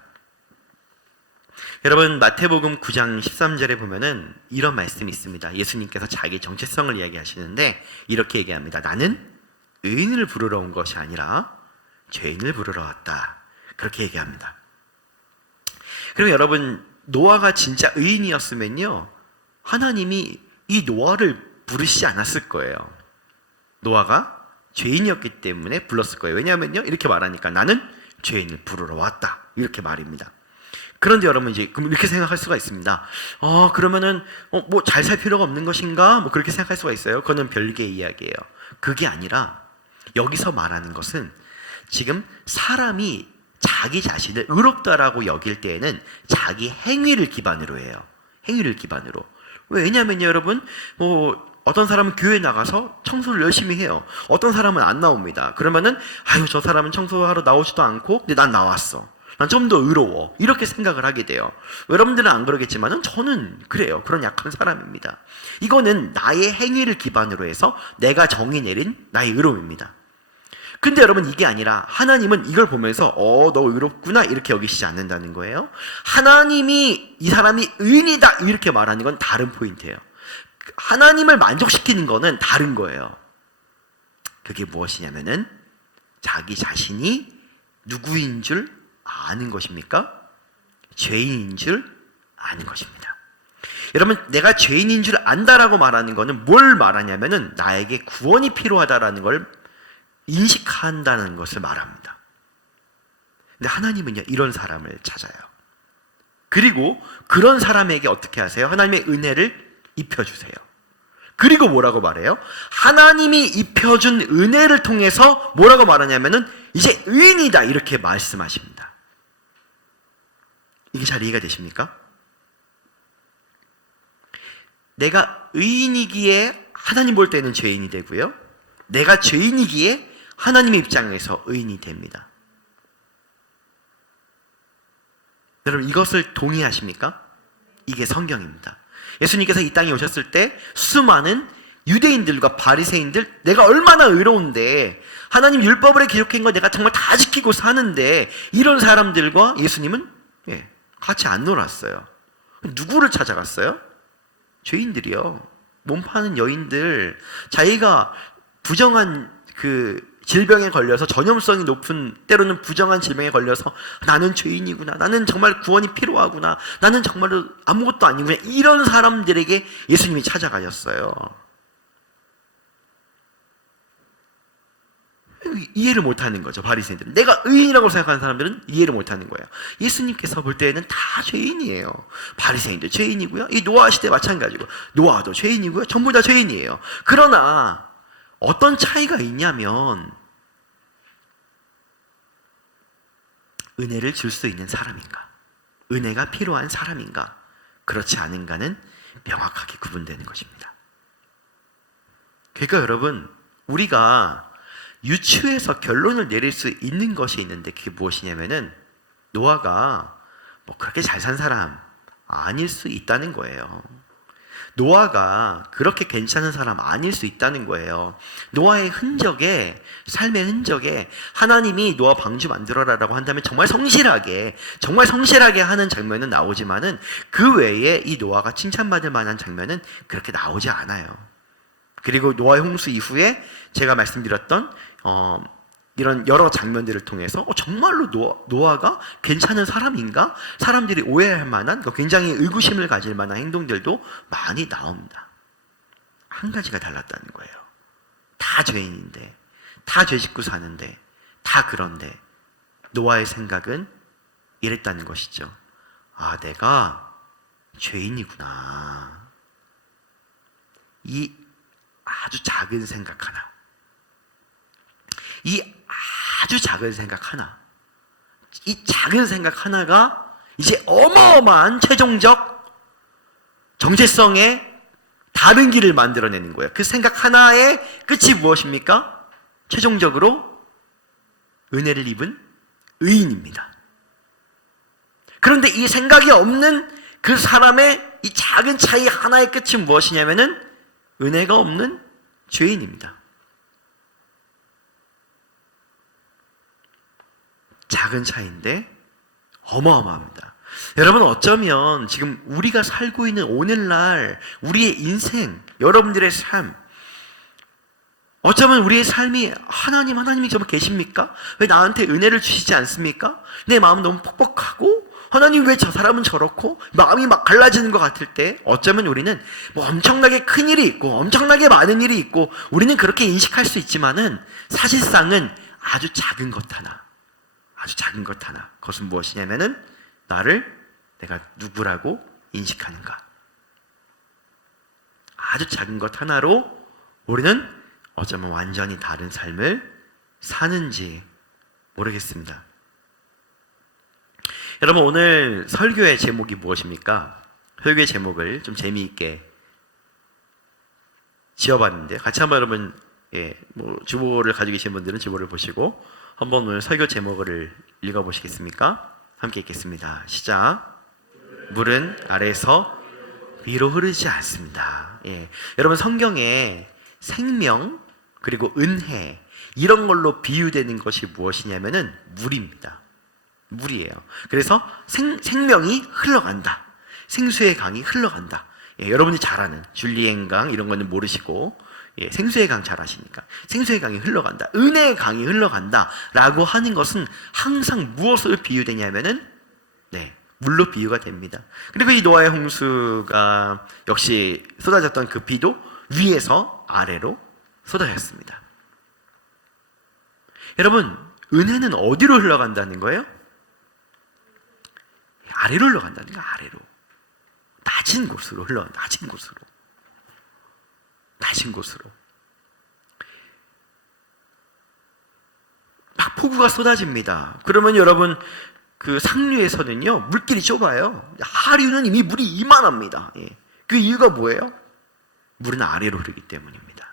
여러분 마태복음 9장 13절에 보면은 이런 말씀이 있습니다. 예수님께서 자기 정체성을 이야기하시는데 이렇게 얘기합니다. 나는 의인을 부르러 온 것이 아니라 죄인을 부르러 왔다. 그렇게 얘기합니다. 그럼 여러분, 노아가 진짜 의인이었으면요, 하나님이 이 노아를 부르시지 않았을 거예요. 노아가 죄인이었기 때문에 불렀을 거예요. 왜냐하면요, 이렇게 말하니까 나는 죄인을 부르러 왔다. 이렇게 말입니다. 그런데 여러분 이제 그럼 이렇게 생각할 수가 있습니다. 그러면은 뭐 잘 살 필요가 없는 것인가? 뭐 그렇게 생각할 수가 있어요. 그거는 별개의 이야기예요. 그게 아니라 여기서 말하는 것은 지금 사람이 자기 자신을 의롭다라고 여길 때에는 자기 행위를 기반으로 해요. 행위를 기반으로. 왜냐하면요, 여러분, 어떤 사람은 교회에 나가서 청소를 열심히 해요. 어떤 사람은 안 나옵니다. 그러면은 저 사람은 청소하러 나오지도 않고 근데 난 나왔어. 난 좀 더 의로워. 이렇게 생각을 하게 돼요. 여러분들은 안 그러겠지만은 저는 그래요. 그런 약한 사람입니다. 이거는 나의 행위를 기반으로 해서 내가 정의 내린 나의 의로움입니다. 근데 여러분 이게 아니라 하나님은 이걸 보면서 너 의롭구나 이렇게 여기시지 않는다는 거예요. 하나님이 이 사람이 의인이다 이렇게 말하는 건 다른 포인트예요. 하나님을 만족시키는 거는 다른 거예요. 그게 무엇이냐면은 자기 자신이 누구인 줄 아는 것입니까? 죄인인 줄 아는 것입니다. 여러분, 내가 죄인인 줄 안다라고 말하는 거는 뭘 말하냐면은 나에게 구원이 필요하다라는 걸 인식한다는 것을 말합니다. 근데 하나님은요, 이런 사람을 찾아요. 그리고 그런 사람에게 어떻게 하세요? 하나님의 은혜를 입혀주세요. 그리고 뭐라고 말해요? 하나님이 입혀준 은혜를 통해서 뭐라고 말하냐면은 이제 의인이다 이렇게 말씀하십니다. 이게 잘 이해가 되십니까? 내가 의인이기에 하나님 볼 때는 죄인이 되고요, 내가 죄인이기에 하나님의 입장에서 의인이 됩니다. 여러분 이것을 동의하십니까? 이게 성경입니다. 예수님께서 이 땅에 오셨을 때 수많은 유대인들과 바리새인들, 내가 얼마나 의로운데 하나님 율법을 기록한 거 내가 정말 다 지키고 사는데 이런 사람들과 예수님은 같이 안 놀았어요. 누구를 찾아갔어요? 죄인들이요. 몸 파는 여인들, 자기가 부정한 그 질병에 걸려서, 전염성이 높은 때로는 부정한 질병에 걸려서 나는 죄인이구나, 나는 정말 구원이 필요하구나, 나는 정말로 아무것도 아니구나, 이런 사람들에게 예수님이 찾아가셨어요. 이해를 못하는 거죠. 바리새인들은, 내가 의인이라고 생각하는 사람들은 이해를 못하는 거예요. 예수님께서 볼 때는 다 죄인이에요. 바리새인도 죄인이고요, 이 노아 시대 마찬가지고 노아도 죄인이고요, 전부 다 죄인이에요. 그러나 어떤 차이가 있냐면 은혜를 줄 수 있는 사람인가, 은혜가 필요한 사람인가, 그렇지 않은가는 명확하게 구분되는 것입니다. 그러니까 여러분, 우리가 유추해서 결론을 내릴 수 있는 것이 있는데 그게 무엇이냐면은 노아가 뭐 그렇게 잘 산 사람 아닐 수 있다는 거예요. 노아가 그렇게 괜찮은 사람 아닐 수 있다는 거예요. 노아의 흔적에, 삶의 흔적에 하나님이 노아 방주 만들어라라고 한다면 정말 성실하게 하는 장면은 나오지만은 그 외에 이 노아가 칭찬받을 만한 장면은 그렇게 나오지 않아요. 그리고 노아의 홍수 이후에 제가 말씀드렸던 이런 여러 장면들을 통해서 정말로 노아가 괜찮은 사람인가? 사람들이 오해할 만한, 굉장히 의구심을 가질 만한 행동들도 많이 나옵니다. 한 가지가 달랐다는 거예요. 다 죄인인데, 다 죄짓고 사는데, 다 그런데 노아의 생각은 이랬다는 것이죠. 아, 내가 죄인이구나. 이 아주 작은 생각 하나, 이 아주 작은 생각 하나, 이 작은 생각 하나가 이제 어마어마한 최종적 정체성의 다른 길을 만들어내는 거예요. 그 생각 하나의 끝이 무엇입니까? 최종적으로 은혜를 입은 의인입니다. 그런데 이 생각이 없는 그 사람의 이 작은 차이 하나의 끝이 무엇이냐면은 은혜가 없는 죄인입니다. 작은 차이인데 어마어마합니다. 여러분, 어쩌면 지금 우리가 살고 있는 오늘날 우리의 인생, 여러분들의 삶, 어쩌면 우리의 삶이 하나님이 정말 계십니까? 왜 나한테 은혜를 주시지 않습니까? 내 마음 너무 퍽퍽하고 하나님 왜 저 사람은 저렇고 마음이 막 갈라지는 것 같을 때 어쩌면 우리는 뭐 엄청나게 큰 일이 있고 엄청나게 많은 일이 있고 우리는 그렇게 인식할 수 있지만은 사실상은 아주 작은 것 하나, 그것은 무엇이냐면은 내가 누구라고 인식하는가. 아주 작은 것 하나로 우리는 어쩌면 완전히 다른 삶을 사는지 모르겠습니다. 여러분, 오늘 설교의 제목이 무엇입니까? 설교의 제목을 좀 재미있게 지어봤는데 같이 한번 여러분 주보를 가지고 계신 분들은 주보를 보시고 한번 오늘 설교 제목을 읽어보시겠습니까? 함께 읽겠습니다. 시작. 물은 아래에서 위로 흐르지 않습니다. 여러분, 성경에 생명 그리고 은혜 이런 걸로 비유되는 것이 무엇이냐면은 물입니다. 물이에요. 그래서 생명이 흘러간다. 생수의 강이 흘러간다. 여러분이 잘 아는 줄리엔 강 이런 거는 모르시고 생수의 강 잘 아시니까 생수의 강이 흘러간다. 은혜의 강이 흘러간다 라고 하는 것은 항상 무엇을 비유되냐면은 물로 비유가 됩니다. 그리고 이 노아의 홍수가 역시 쏟아졌던 그 비도 위에서 아래로 쏟아졌습니다. 여러분, 은혜는 어디로 흘러간다는 거예요? 아래로 흘러간다는 거예요. 아래로. 낮은 곳으로 흘러간다. 낮은 곳으로. 막 폭우가 쏟아집니다. 그러면 여러분, 그 상류에서는요 물길이 좁아요. 하류는 이미 물이 이만합니다. 그 이유가 뭐예요? 물은 아래로 흐르기 때문입니다.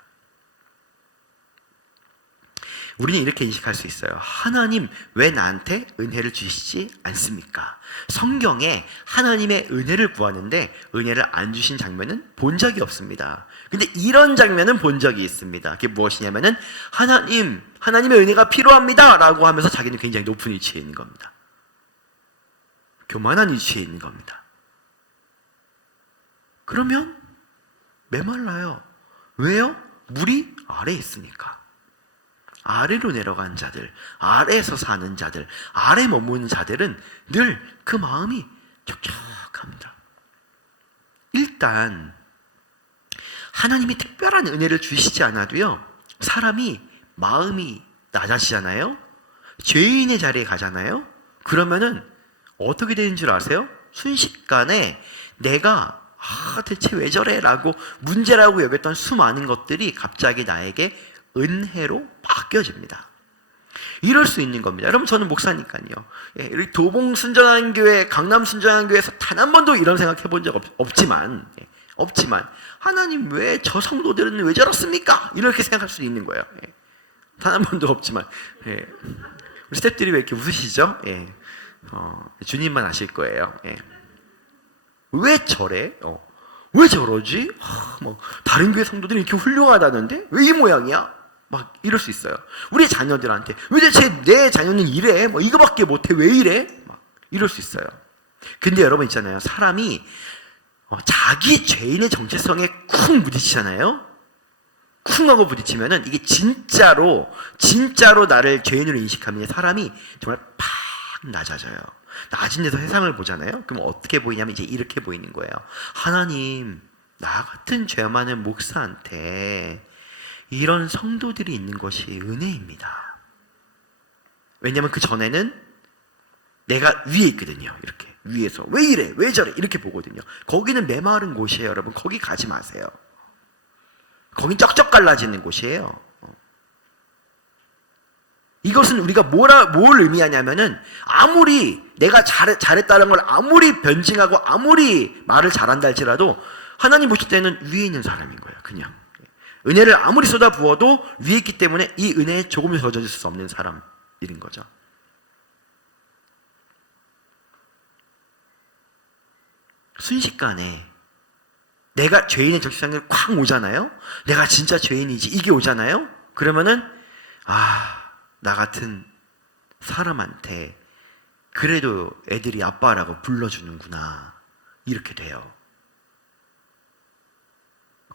우리는 이렇게 인식할 수 있어요. 하나님 왜 나한테 은혜를 주시지 않습니까? 성경에 하나님의 은혜를 구하는데 은혜를 안 주신 장면은 본 적이 없습니다. 근데 이런 장면은 본 적이 있습니다. 그게 무엇이냐면은 하나님의 은혜가 필요합니다 라고 하면서 자기는 굉장히 높은 위치에 있는 겁니다. 교만한 위치에 있는 겁니다. 그러면 메말라요. 왜요? 물이 아래에 있으니까. 아래로 내려간 자들, 아래에서 사는 자들, 아래 머무는 자들은 늘 그 마음이 촉촉합니다. 일단 하나님이 특별한 은혜를 주시지 않아도요 사람이 마음이 낮아지잖아요. 죄인의 자리에 가잖아요. 그러면은 어떻게 되는 줄 아세요? 순식간에 내가 대체 왜 저래? 라고 문제라고 여겼던 수많은 것들이 갑자기 나에게 은혜로 바뀌어집니다. 이럴 수 있는 겁니다. 여러분, 저는 목사니까요. 우리 도봉 순전한 교회, 강남 순전한 교회에서 단 한 번도 이런 생각 해본 적 없지만 하나님 왜 저 성도들은 왜 저렇습니까? 이렇게 생각할 수 있는 거예요. 단 한 번도 없지만 우리 스태프들이 왜 이렇게 웃으시죠? 주님만 아실 거예요. 왜 저래? 왜 저러지? 다른 교회 성도들이 이렇게 훌륭하다는데 왜 이 모양이야? 막 이럴 수 있어요. 우리 자녀들한테 왜 대체 내 자녀는 이래? 이거밖에 못해 왜 이래? 막 이럴 수 있어요. 근데 여러분 있잖아요. 사람이 자기 죄인의 정체성에 쿵 부딪히잖아요. 쿵 하고 부딪히면은 이게 진짜로 나를 죄인으로 인식하면 사람이 정말 팍 낮아져요. 낮은 데서 세상을 보잖아요. 그럼 어떻게 보이냐면 이제 이렇게 보이는 거예요. 하나님, 나 같은 죄 많은 목사한테 이런 성도들이 있는 것이 은혜입니다. 왜냐하면 그 전에는 내가 위에 있거든요. 이렇게 위에서 왜 이래? 왜 저래? 이렇게 보거든요. 거기는 메마른 곳이에요. 여러분, 거기 가지 마세요. 거긴 쩍쩍 갈라지는 곳이에요. 이것은 우리가 뭘 의미하냐면은 아무리 내가 잘했다는 걸 아무리 변증하고 아무리 말을 잘한다 할지라도 하나님 보실 때는 위에 있는 사람인 거예요. 그냥 은혜를 아무리 쏟아부어도 위에 있기 때문에 이 은혜에 조금도 젖어질 수 없는 사람인 거죠. 순식간에 내가 죄인의 적시상에 콱 오잖아요. 내가 진짜 죄인이지 이게 오잖아요. 그러면은 나 같은 사람한테 그래도 애들이 아빠라고 불러주는구나 이렇게 돼요.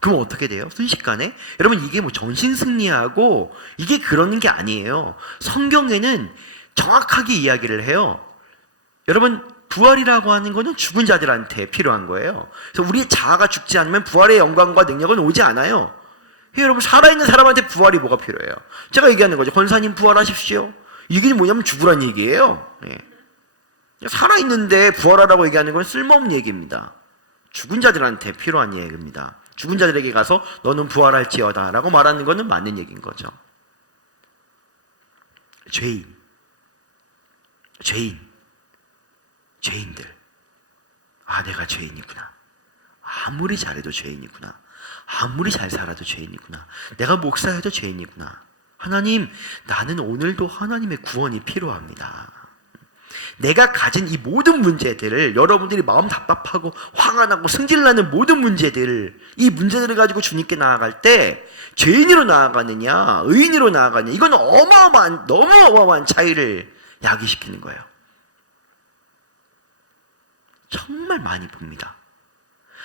그럼 어떻게 돼요? 순식간에? 여러분 이게 뭐 정신승리하고 이게 그러는 게 아니에요. 성경에는 정확하게 이야기를 해요. 여러분 부활이라고 하는 거는 죽은 자들한테 필요한 거예요. 그래서 우리의 자아가 죽지 않으면 부활의 영광과 능력은 오지 않아요. 여러분 살아있는 사람한테 부활이 뭐가 필요해요? 제가 얘기하는 거죠. 권사님 부활하십시오. 이게 뭐냐면 죽으란 얘기예요. 살아있는데 부활하라고 얘기하는 건 쓸모없는 얘기입니다. 죽은 자들한테 필요한 얘기입니다. 죽은 자들에게 가서 너는 부활할지어다 라고 말하는 것은 맞는 얘기인 거죠. 죄인들. 내가 죄인이구나. 아무리 잘해도 죄인이구나. 아무리 잘 살아도 죄인이구나. 내가 목사해도 죄인이구나. 하나님, 나는 오늘도 하나님의 구원이 필요합니다. 내가 가진 이 모든 문제들을, 여러분들이 마음 답답하고 화가 나고 승질나는 모든 문제들, 이 문제들을 가지고 주님께 나아갈 때 죄인으로 나아가느냐 의인으로 나아가느냐, 이건 너무 어마어마한 차이를 야기시키는 거예요. 정말 많이 봅니다.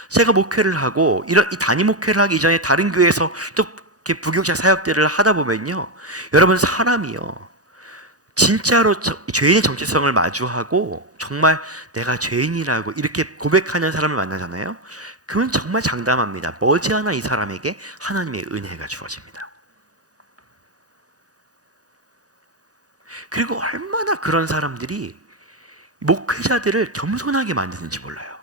제가 목회를 하고 이 단임 목회를 하기 이전에 다른 교회에서 또 이렇게 부교육자 사역들을 하다 보면요, 여러분 사람이요 진짜로 죄인의 정체성을 마주하고 정말 내가 죄인이라고 이렇게 고백하는 사람을 만나잖아요. 그건 정말 장담합니다. 머지않아 이 사람에게 하나님의 은혜가 주어집니다. 그리고 얼마나 그런 사람들이 목회자들을 겸손하게 만드는지 몰라요.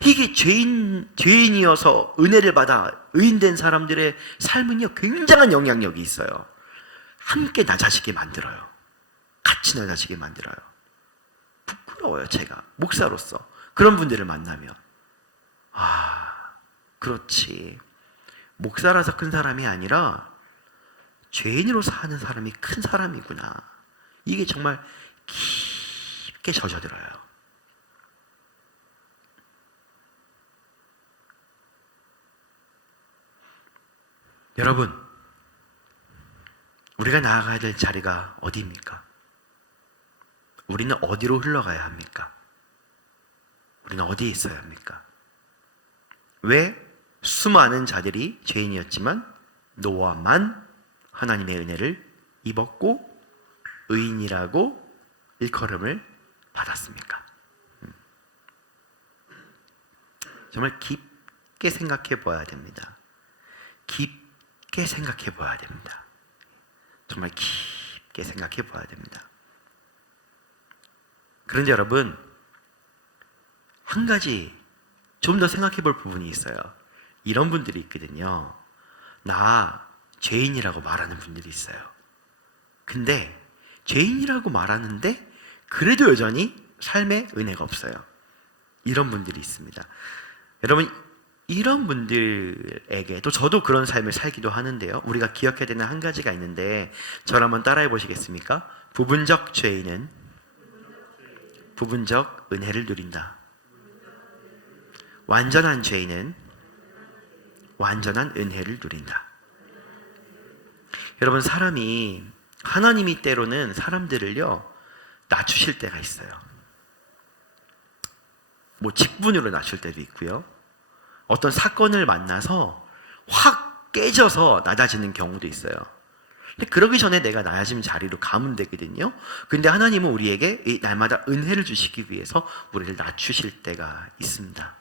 이게 죄인이어서 은혜를 받아 의인된 사람들의 삶은요 굉장한 영향력이 있어요. 함께 낮아지게 만들어요. 같이 낮아지게 만들어요. 부끄러워요. 제가 목사로서 그런 분들을 만나면 그렇지, 목사라서 큰 사람이 아니라 죄인으로 사는 사람이 큰 사람이구나. 이게 정말 깊게 젖어들어요. 여러분, 우리가 나아가야 될 자리가 어디입니까? 우리는 어디로 흘러가야 합니까? 우리는 어디에 있어야 합니까? 왜 수많은 자들이 죄인이었지만 노아만 하나님의 은혜를 입었고 의인이라고 일컬음을 받았습니까? 정말 깊게 생각해 봐야 됩니다. 깊게 생각해 봐야 됩니다. 정말 깊게 생각해 봐야 됩니다. 그런데 여러분, 한 가지 좀 더 생각해 볼 부분이 있어요. 이런 분들이 있거든요. 나 죄인이라고 말하는 분들이 있어요. 근데 죄인이라고 말하는데 그래도 여전히 삶에 은혜가 없어요. 이런 분들이 있습니다. 여러분, 이런 분들에게, 또 저도 그런 삶을 살기도 하는데요, 우리가 기억해야 되는 한 가지가 있는데, 저를 한번 따라해 보시겠습니까? 부분적 죄인은 부분적 은혜를 누린다. 완전한 죄인은 완전한 은혜를 누린다. 여러분, 사람이, 하나님이 때로는 사람들을요 낮추실 때가 있어요. 뭐 직분으로 낮출 때도 있고요, 어떤 사건을 만나서 확 깨져서 낮아지는 경우도 있어요. 근데 그러기 전에 내가 낮아진 자리로 가면 되거든요. 근데 하나님은 우리에게 이 날마다 은혜를 주시기 위해서 우리를 낮추실 때가 있습니다.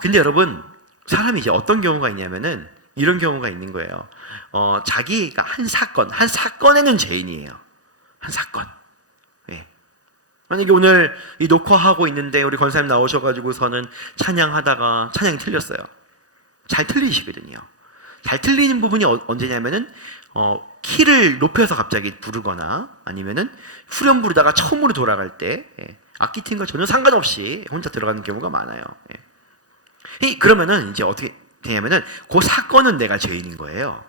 근데 여러분, 사람이 이제 어떤 경우가 있냐면은 이런 경우가 있는 거예요. 자기가 한 사건에는 죄인이에요. 한 사건. 예. 만약에 오늘 이 녹화하고 있는데 우리 권사님 나오셔가지고서는 찬양하다가 찬양이 틀렸어요. 잘 틀리시거든요. 잘 틀리는 부분이 언제냐면은 키를 높여서 갑자기 부르거나 아니면은 후렴 부르다가 처음으로 돌아갈 때, 악기 튼과 전혀 상관없이 혼자 들어가는 경우가 많아요. 그러면은 이제 어떻게 되냐면은 그 사건은 내가 죄인인 거예요.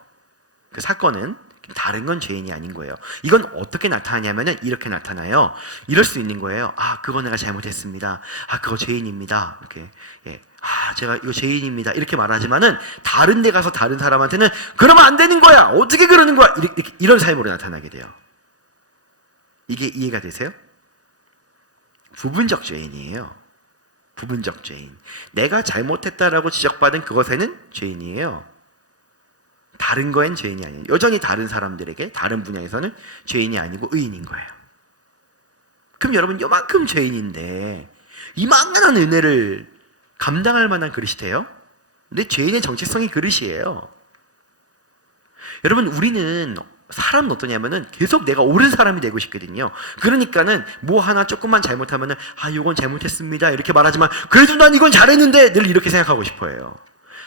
그 사건은 다른 건 죄인이 아닌 거예요. 이건 어떻게 나타나냐면은 이렇게 나타나요. 이럴 수 있는 거예요. 아, 그거 내가 잘못했습니다. 아, 그거 죄인입니다. 이렇게. 예. 아, 제가 이거 죄인입니다. 이렇게 말하지만은 다른 데 가서 다른 사람한테는 그러면 안 되는 거야. 어떻게 그러는 거야. 이런 삶으로 나타나게 돼요. 이게 이해가 되세요? 부분적 죄인이에요. 부분적 죄인. 내가 잘못했다라고 지적받은 그것에는 죄인이에요. 다른 거엔 죄인이 아니에요. 여전히 다른 사람들에게 다른 분야에서는 죄인이 아니고 의인인 거예요. 그럼 여러분 요만큼 죄인인데 이만한 은혜를 감당할 만한 그릇이 돼요? 근데 죄인의 정체성이 그릇이에요. 여러분 우리는 사람은 어떠냐면은 계속 내가 옳은 사람이 되고 싶거든요. 그러니까는 뭐 하나 조금만 잘못하면은 아 이건 잘못했습니다 이렇게 말하지만 그래도 난 이건 잘했는데 늘 이렇게 생각하고 싶어요.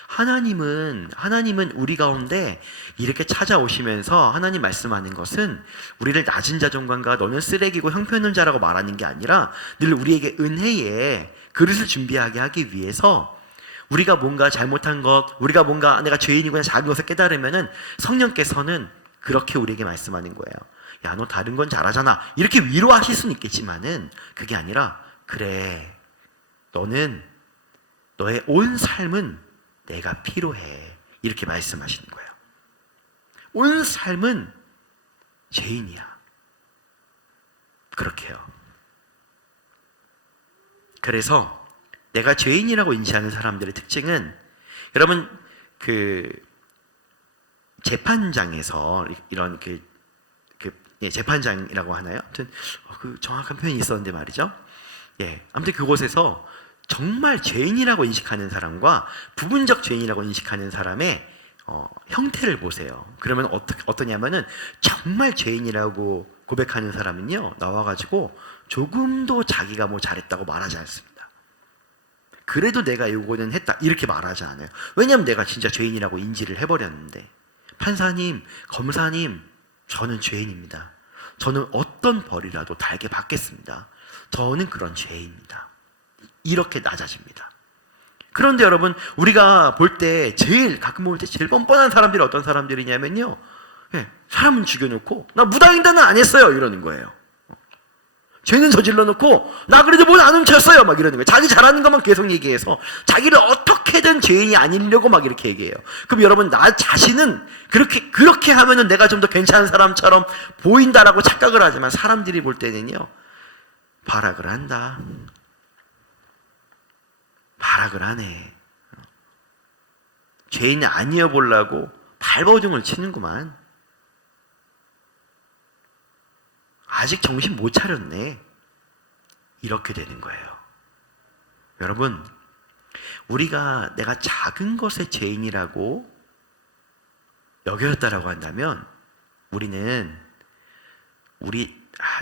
하나님은 우리 가운데 이렇게 찾아오시면서 하나님 말씀하는 것은 우리를 낮은 자존감과 너는 쓰레기고 형편없는 자라고 말하는 게 아니라 늘 우리에게 은혜의 그릇을 준비하게 하기 위해서 우리가 뭔가 잘못한 것, 우리가 뭔가 내가 죄인이구나 작은 것을 깨달으면은 성령께서는 그렇게 우리에게 말씀하는 거예요. 야, 너 다른 건 잘하잖아. 이렇게 위로하실 수는 있겠지만은 그게 아니라 그래, 너는 너의 온 삶은 내가 필요해. 이렇게 말씀하시는 거예요. 온 삶은 죄인이야. 그렇게요. 그래서 내가 죄인이라고 인지하는 사람들의 특징은 여러분 재판장에서 이런 재판장이라고 하나요? 아무튼 정확한 표현이 있었는데 말이죠. 예, 아무튼 그곳에서 정말 죄인이라고 인식하는 사람과 부분적 죄인이라고 인식하는 사람의 형태를 보세요. 그러면 어떠냐면은 정말 죄인이라고 고백하는 사람은요 나와가지고 조금도 자기가 뭐 잘했다고 말하지 않습니다. 그래도 내가 이거는 했다 이렇게 말하지 않아요. 왜냐하면 내가 진짜 죄인이라고 인지를 해버렸는데 판사님, 검사님, 저는 죄인입니다. 저는 어떤 벌이라도 달게 받겠습니다. 저는 그런 죄인입니다. 이렇게 낮아집니다. 그런데 여러분 우리가 볼 때 가끔 볼 때 제일 뻔뻔한 사람들이 어떤 사람들이냐면요, 사람은 죽여놓고 나 무당인데는 안 했어요 이러는 거예요. 죄는 저질러 놓고 나 그래도 뭘 안 훔쳤어요 막 이러는 거예요. 자기 잘하는 것만 계속 얘기해서 자기를 어떻게든 죄인이 아니려고 막 이렇게 얘기해요. 그럼 여러분 나 자신은 그렇게 하면은 내가 좀 더 괜찮은 사람처럼 보인다라고 착각을 하지만 사람들이 볼 때는요 발악을 한다. 발악을 하네. 죄인이 아니어 보려고 발버둥을 치는구만. 아직 정신 못 차렸네. 이렇게 되는 거예요. 여러분, 우리가 내가 작은 것의 죄인이라고 여겼다라고 한다면 우리는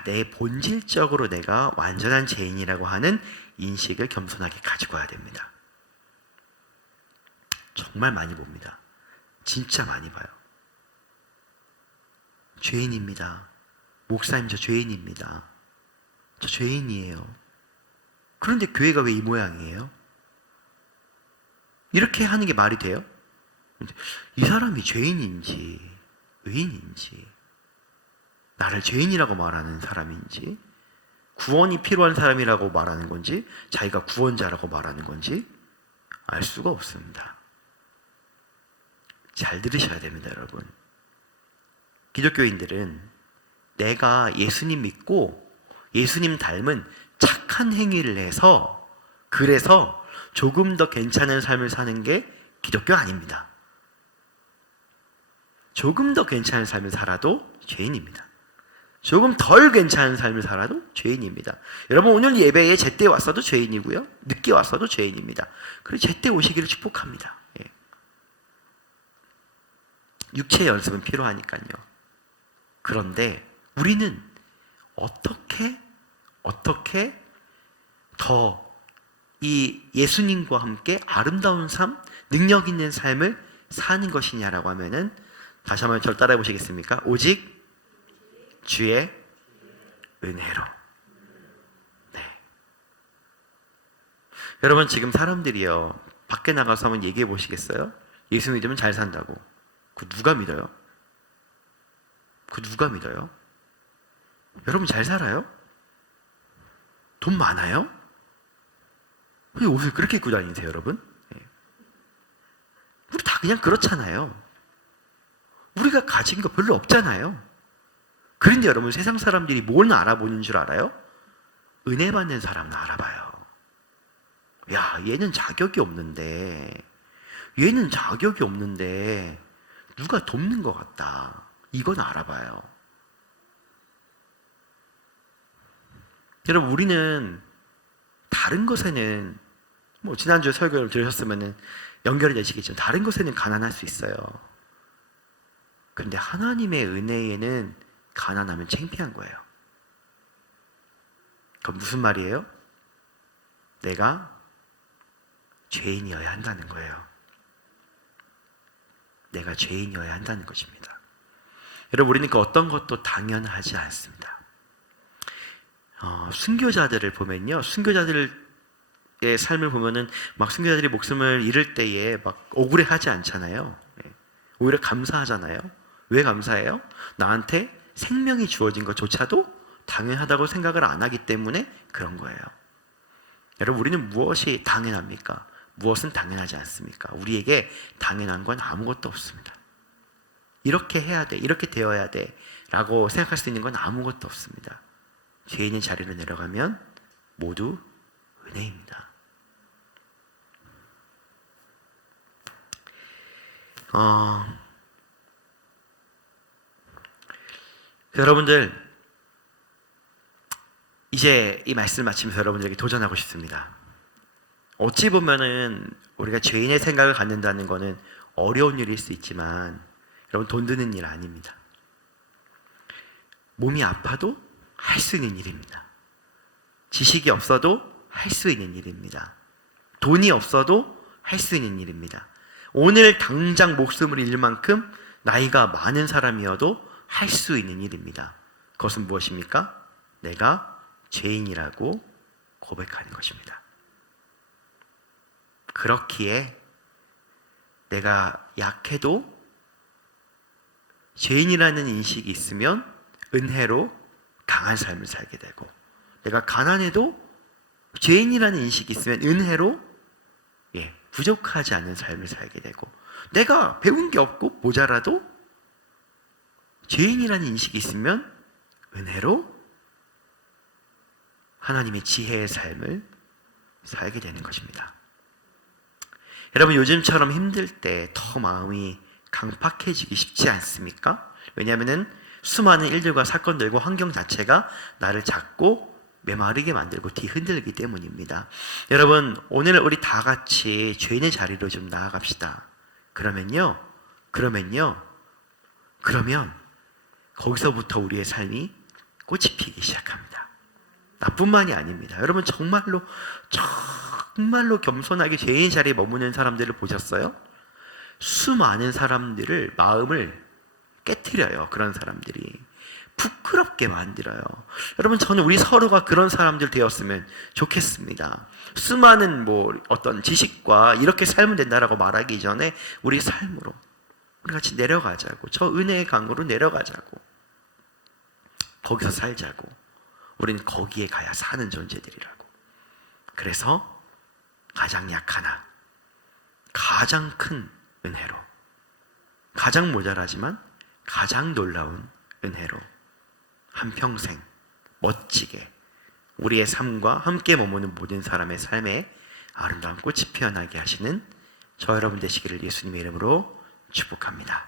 내 본질적으로 내가 완전한 죄인이라고 하는 인식을 겸손하게 가지고 와야 됩니다. 정말 많이 봅니다. 진짜 많이 봐요. 죄인입니다. 목사님 저 죄인입니다. 저 죄인이에요. 그런데 교회가 왜 이 모양이에요? 이렇게 하는 게 말이 돼요? 이 사람이 죄인인지 의인인지 나를 죄인이라고 말하는 사람인지 구원이 필요한 사람이라고 말하는 건지 자기가 구원자라고 말하는 건지 알 수가 없습니다. 잘 들으셔야 됩니다, 여러분. 기독교인들은 내가 예수님 믿고 예수님 닮은 착한 행위를 해서 그래서 조금 더 괜찮은 삶을 사는 게 기독교 아닙니다. 조금 더 괜찮은 삶을 살아도 죄인입니다. 조금 덜 괜찮은 삶을 살아도 죄인입니다. 여러분 오늘 예배에 제때 왔어도 죄인이고요. 늦게 왔어도 죄인입니다. 그리고 제때 오시기를 축복합니다. 육체 연습은 필요하니까요. 그런데 우리는 어떻게 더 이 예수님과 함께 아름다운 삶, 능력 있는 삶을 사는 것이냐라고 하면은 다시 한번 저를 따라해 보시겠습니까? 오직 주의 은혜로. 네. 여러분 지금 사람들이요 밖에 나가서 한번 얘기해 보시겠어요? 예수 믿으면 잘 산다고. 그 누가 믿어요? 그 누가 믿어요? 여러분 잘 살아요? 돈 많아요? 왜 옷을 그렇게 입고 다니세요, 여러분? 우리 다 그냥 그렇잖아요. 우리가 가진 거 별로 없잖아요. 그런데 여러분, 세상 사람들이 뭘 알아보는 줄 알아요? 은혜 받는 사람은 알아봐요. 야, 얘는 자격이 없는데 누가 돕는 것 같다. 이건 알아봐요. 여러분, 우리는 다른 것에는 지난주에 설교를 들으셨으면 연결이 되시겠죠. 다른 것에는 가난할 수 있어요. 그런데 하나님의 은혜에는 가난하면 창피한 거예요. 그럼 무슨 말이에요? 내가 죄인이어야 한다는 거예요. 내가 죄인이어야 한다는 것입니다. 여러분, 우리는 그 어떤 것도 당연하지 않습니다. 순교자들을 보면요, 순교자들의 삶을 보면은 막 순교자들이 목숨을 잃을 때에 막 억울해하지 않잖아요. 오히려 감사하잖아요. 왜 감사해요? 나한테 생명이 주어진 것조차도 당연하다고 생각을 안 하기 때문에 그런 거예요. 여러분, 우리는 무엇이 당연합니까? 무엇은 당연하지 않습니까? 우리에게 당연한 건 아무것도 없습니다. 이렇게 해야 돼, 이렇게 되어야 돼 라고 생각할 수 있는 건 아무것도 없습니다. 죄인의 자리로 내려가면 모두 은혜입니다. 여러분들, 이제 이 말씀을 마치면서 여러분들에게 도전하고 싶습니다. 어찌 보면은 우리가 죄인의 생각을 갖는다는 것은 어려운 일일 수 있지만, 여러분, 돈 드는 일 아닙니다. 몸이 아파도 할 수 있는 일입니다. 지식이 없어도 할 수 있는 일입니다. 돈이 없어도 할 수 있는 일입니다. 오늘 당장 목숨을 잃을 만큼 나이가 많은 사람이어도 할 수 있는 일입니다. 그것은 무엇입니까? 내가 죄인이라고 고백하는 것입니다. 그렇기에 내가 약해도 죄인이라는 인식이 있으면 은혜로 강한 삶을 살게 되고, 내가 가난해도 죄인이라는 인식이 있으면 은혜로 부족하지 않은 삶을 살게 되고, 내가 배운 게 없고 모자라도 죄인이라는 인식이 있으면 은혜로 하나님의 지혜의 삶을 살게 되는 것입니다. 여러분, 요즘처럼 힘들 때 더 마음이 강팍해지기 쉽지 않습니까? 왜냐하면 수많은 일들과 사건들과 환경 자체가 나를 잡고 메마르게 만들고 뒤흔들기 때문입니다. 여러분, 오늘 우리 다 같이 죄인의 자리로 좀 나아갑시다. 그러면 거기서부터 우리의 삶이 꽃이 피기 시작합니다. 나뿐만이 아닙니다. 여러분, 정말로 겸손하게 죄인의 자리에 머무는 사람들을 보셨어요? 수많은 사람들을 마음을 깨트려요. 그런 사람들이 부끄럽게 만들어요. 여러분, 저는 우리 서로가 그런 사람들 되었으면 좋겠습니다. 수많은 어떤 지식과 이렇게 살면 된다라고 말하기 전에 우리 삶으로 우리 같이 내려가자고, 저 은혜의 강으로 내려가자고, 거기서 살자고. 우리는 거기에 가야 사는 존재들이라고. 그래서 가장 약하나 가장 큰 은혜로, 가장 모자라지만 가장 놀라운 은혜로 한평생 멋지게 우리의 삶과 함께 머무는 모든 사람의 삶에 아름다운 꽃이 피어나게 하시는 저 여러분 되시기를 예수님의 이름으로 축복합니다.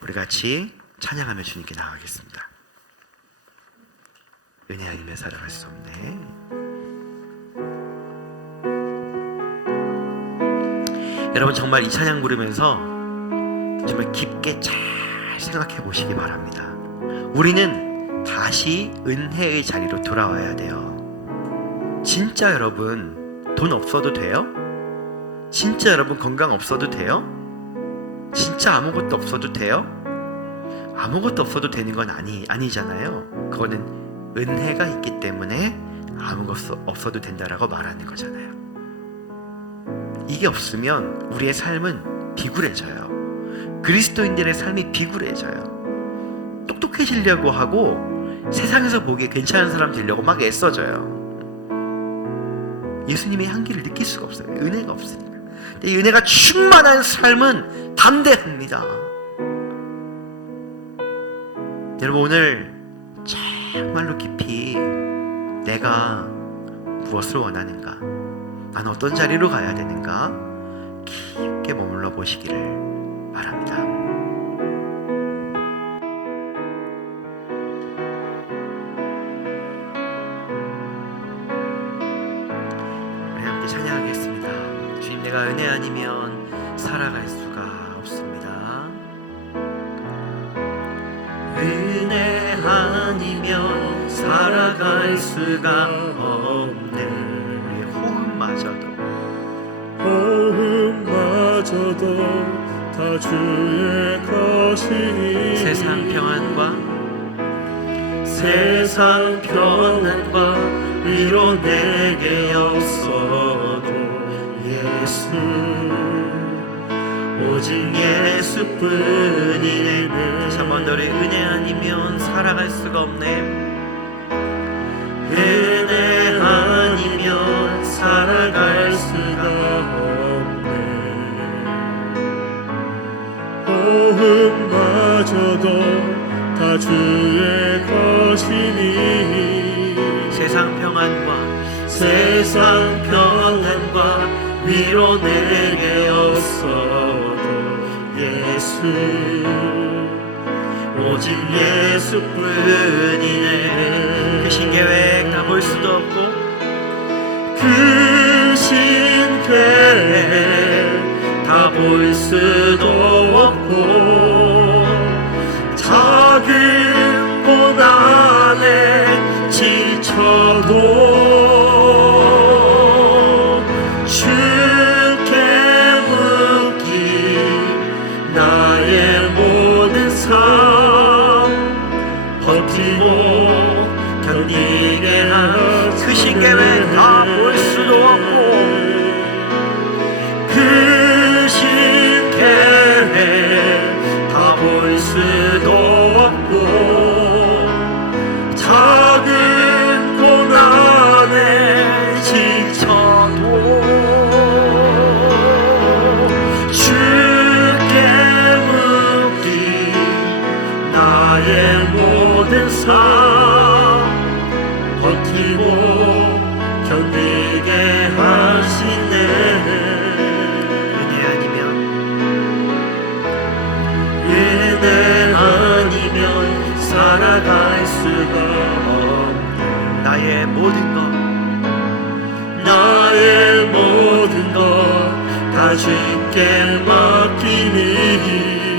우리 같이 찬양하며 주님께 나아가겠습니다. 은혜 아니면 살아갈 수 없네. 여러분, 정말 이 찬양 부르면서 정말 깊게 잘 생각해 보시기 바랍니다. 우리는 다시 은혜의 자리로 돌아와야 돼요. 진짜 여러분, 돈 없어도 돼요? 진짜 여러분, 건강 없어도 돼요? 진짜 아무것도 없어도 돼요? 아무것도 없어도 되는 건 아니잖아요. 그거는 은혜가 있기 때문에 아무것도 없어도 된다라고 말하는 거잖아요. 이게 없으면 우리의 삶은 비굴해져요. 그리스도인들의 삶이 비굴해져요. 똑똑해지려고 하고 세상에서 보기에 괜찮은 사람 되려고 막 애써져요. 예수님의 향기를 느낄 수가 없어요. 은혜가 없으니까. 근데 이 은혜가 충만한 삶은 담대합니다. 여러분, 오늘 정말로 깊이 내가 무엇을 원하는가, 난 어떤 자리로 가야 되는가 깊게 머물러 보시기를 바랍니다. 우리 함께 찬양하겠습니다. 주님, 내가 은혜 아니면 살아갈 수가 없습니다. 은혜 아니면 살아갈 수가 없네. 우리의 호흡마저도 다 주의 것이니 세상 평안과 위로 내게 없어도 예수, 오직 예수뿐이네. 다시 한번 너의 은혜 아니면 살아갈 수가 없네. 은혜 아니면 살아갈 수가 없네. 호흡마저도 다 주의 것이니 세상 평안과 위로 내게 없어도 예수, 오직 예수뿐이네. 그 신계획 다 볼 수도 없고, 그 신계획 다 볼 수도 없고, 작은 고난에 지쳐도 주께 묻기 나의 모든 삶 버티고 견디게 한 그 신계획 다 볼 수도 없고, 그 신계획 다 볼 수도 없고, 작은 고난에 지쳐도 주께 묻기 나의 모든 삶 버티고 견디게 하시네. 은혜 아니면 살아갈 수가 없네. 나의 모든 것 다 주께 맡기니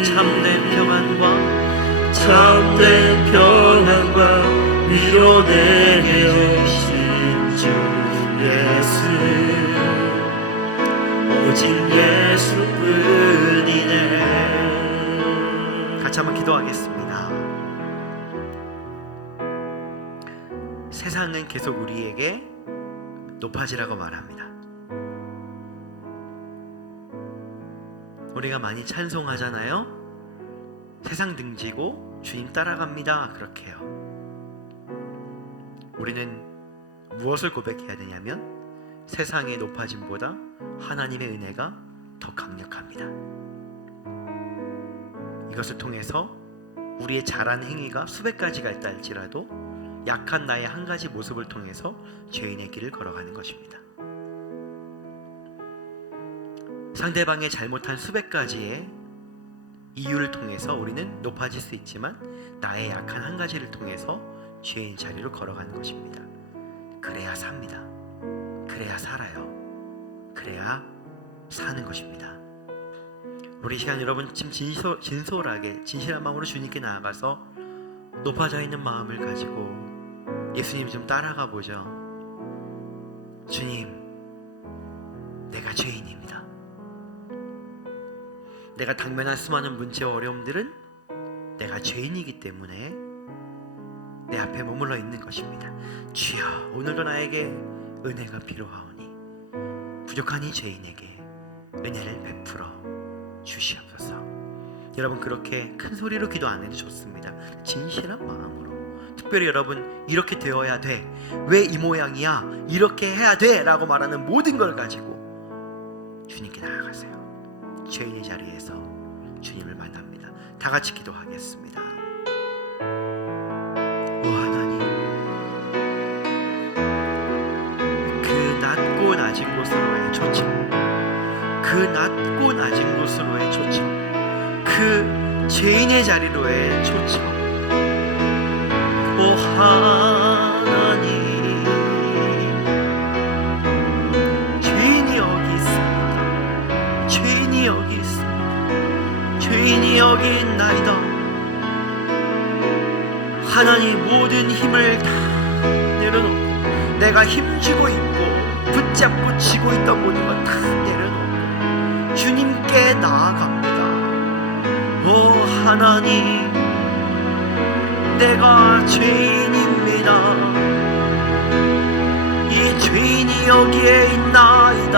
참된 평안과 위로 내게 주신 주 예수, 오직 예수뿐이네. 같이 한번 기도하겠습니다. 세상은 계속 우리에게 높아지라고 말합니다. 우리가 많이 찬송하잖아요. 세상 등지고 주님 따라갑니다. 그렇게 해요. 우리는 무엇을 고백해야 되냐면 세상의 높아짐보다 하나님의 은혜가 더 강력합니다. 이것을 통해서 우리의 잘한 행위가 수백 가지가 있다 할지라도 약한 나의 한 가지 모습을 통해서 죄인의 길을 걸어가는 것입니다. 상대방의 잘못한 수백 가지의 이유를 통해서 우리는 높아질 수 있지만 나의 약한 한 가지를 통해서 죄인 자리로 걸어가는 것입니다. 그래야 삽니다. 그래야 살아요. 그래야 사는 것입니다. 우리 시간 여러분 지금 진솔하게 진실한 마음으로 주님께 나아가서 높아져 있는 마음을 가지고 예수님 좀 따라가 보죠. 주님, 내가 죄인입니다. 내가 당면한 수많은 문제와 어려움들은 내가 죄인이기 때문에 내 앞에 머물러 있는 것입니다. 주여, 오늘도 나에게 은혜가 필요하오니 부족한 이 죄인에게 은혜를 베풀어 주시옵소서. 여러분 그렇게 큰 소리로 기도 안 해도 좋습니다. 진실한 마음으로. 특별히 여러분 이렇게 되어야 돼, 왜 이 모양이야, 이렇게 해야 돼 라고 말하는 모든 걸 가지고 주님께 나아가세요. 죄인의 자리에서 주님을 만납니다. 다 같이 기도하겠습니다. 오 하나님, 그 낮고 낮은 곳으로의 초청, 그 낮고 낮은 곳으로의 초청, 그 죄인의 자리로의 초청. 오 하나님, 죄인이 여기 있습니다. 죄인이 여기 있습니다. 죄인이 여기 있나이다. 하나님, 모든 힘을 다 내려놓고 내가 힘주고 있고 붙잡고 치고 있던 모든 것 다 내려놓고 주님께 나아갑니다. 오 하나님, 내가 죄인입니다. 이 죄인이 여기에 있나이다.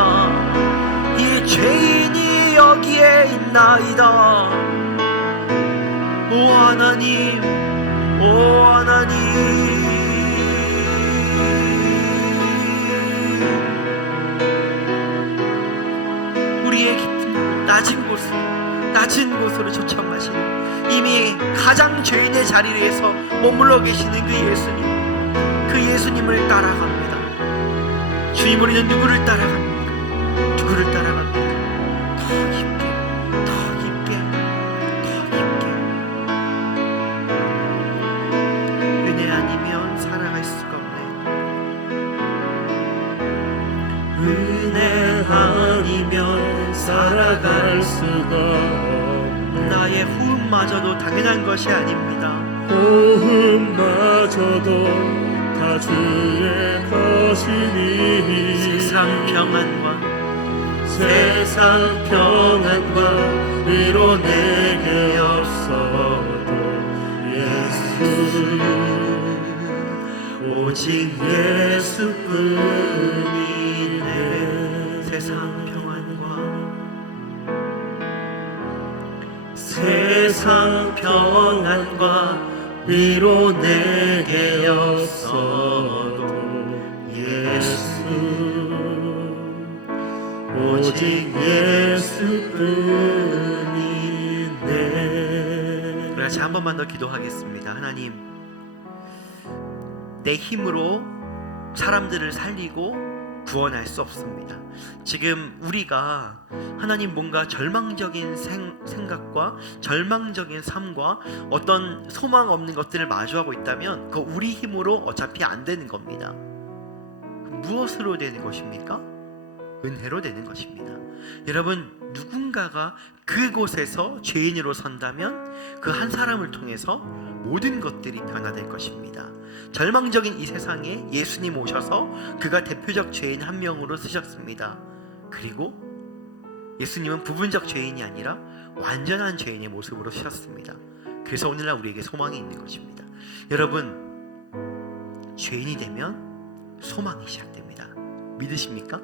이 죄인이 여기에 있나이다. 오 하나님, 오 하나님, 우리의 깊은 낮은 곳으로 초청하시는, 이미 가장 죄인의 자리에서 머물러 계시는 그 예수님, 그 예수님을 따라갑니다. 주님, 우리는 누구를 따라갑니까? 누구를 따라갑니까? 더 깊게, 더 깊게, 더 깊게. 은혜 아니면 살아갈 수가 없네. 은혜 아니면 살아갈 수가 없네. 나의 호흡마저도 당연한 것이 아닙니다. 호흡마저도 다 주의 것이니 세상 평안과 위로 내게 없어도 예수, 오직 예수뿐이네. 세상 평안과 위로 내게 없어도 예수, 오직 예수뿐이네. 우리 같이 한 번만 더 기도하겠습니다. 하나님, 내 힘으로 사람들을 살리고 구원할 수 없습니다. 지금 우리가 하나님 뭔가 절망적인 생각과 절망적인 삶과 어떤 소망 없는 것들을 마주하고 있다면 그거 우리 힘으로 어차피 안 되는 겁니다. 무엇으로 되는 것입니까? 은혜로 되는 것입니다. 여러분, 누군가가 그곳에서 죄인으로 선다면 그 한 사람을 통해서 모든 것들이 변화될 것입니다. 절망적인 이 세상에 예수님 오셔서 그가 대표적 죄인 한 명으로 쓰셨습니다. 그리고 예수님은 부분적 죄인이 아니라 완전한 죄인의 모습으로 쓰셨습니다. 그래서 오늘날 우리에게 소망이 있는 것입니다. 여러분, 죄인이 되면 소망이 시작됩니다. 믿으십니까?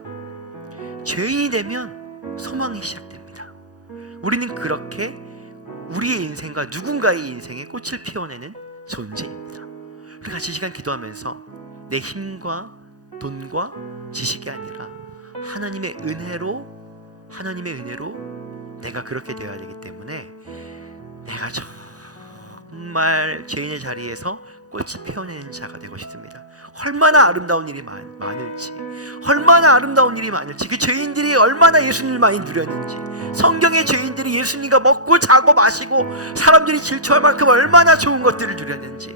죄인이 되면 소망이 시작됩니다. 우리는 그렇게 우리의 인생과 누군가의 인생에 꽃을 피워내는 존재입니다. 우리 같이 시간 기도하면서 내 힘과 돈과 지식이 아니라 하나님의 은혜로 내가 그렇게 되어야 되기 때문에 내가 정말 죄인의 자리에서 꽃이 피어내는 자가 되고 싶습니다. 얼마나 아름다운 일이 많을지, 그 죄인들이 얼마나 예수님을 많이 누렸는지, 성경의 죄인들이 예수님과 먹고 자고 마시고 사람들이 질투할 만큼 얼마나 좋은 것들을 누렸는지,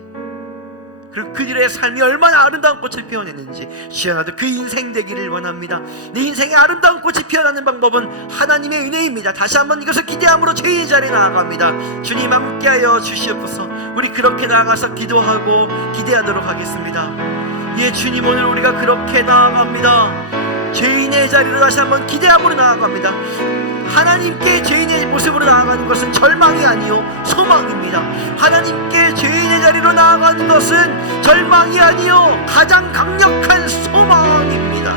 그리고 그들의 삶이 얼마나 아름다운 꽃을 피워내는지, 주여 나도 그 인생 되기를 원합니다. 내 인생에 아름다운 꽃이 피어나는 방법은 하나님의 은혜입니다. 다시 한번 이것을 기대함으로 죄인의 자리에 나아갑니다. 주님 함께하여 주시옵소서. 우리 그렇게 나아가서 기도하고 기대하도록 하겠습니다. 예, 주님, 오늘 우리가 그렇게 나아갑니다. 죄인의 자리로 다시 한번 기대함으로 나아갑니다. 하나님께 죄인의 모습으로 나아가는 것은 절망이 아니요 소망입니다. 하나님께 죄인의 자리로 나아가는 것은 절망이 아니요 가장 강력한 소망입니다.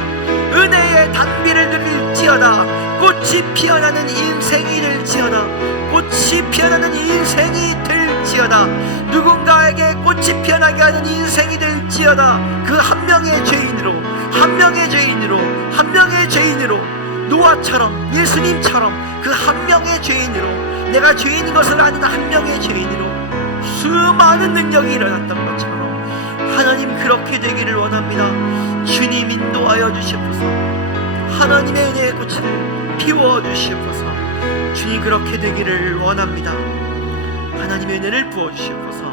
은혜의 단비를 누릴지어다. 꽃이 피어나는 인생이 될지어다. 꽃이 피어나는 인생이 될지어다. 누군가에게 꽃이 피어나게 하는 인생이 될지어다. 그 한 명의 죄인으로, 한 명의 죄인으로, 한 명의 죄인으로, 노아처럼, 예수님처럼 그 한 명의 죄인으로, 내가 죄인인 것을 아는 한 명의 죄인으로 수많은 능력이 일어났던 것처럼 하나님 그렇게 되기를 원합니다. 주님 인도하여 주시옵소서. 하나님의 은혜의 꽃을 피워주시옵소서. 주님 그렇게 되기를 원합니다. 하나님의 은혜를 부어주시옵소서.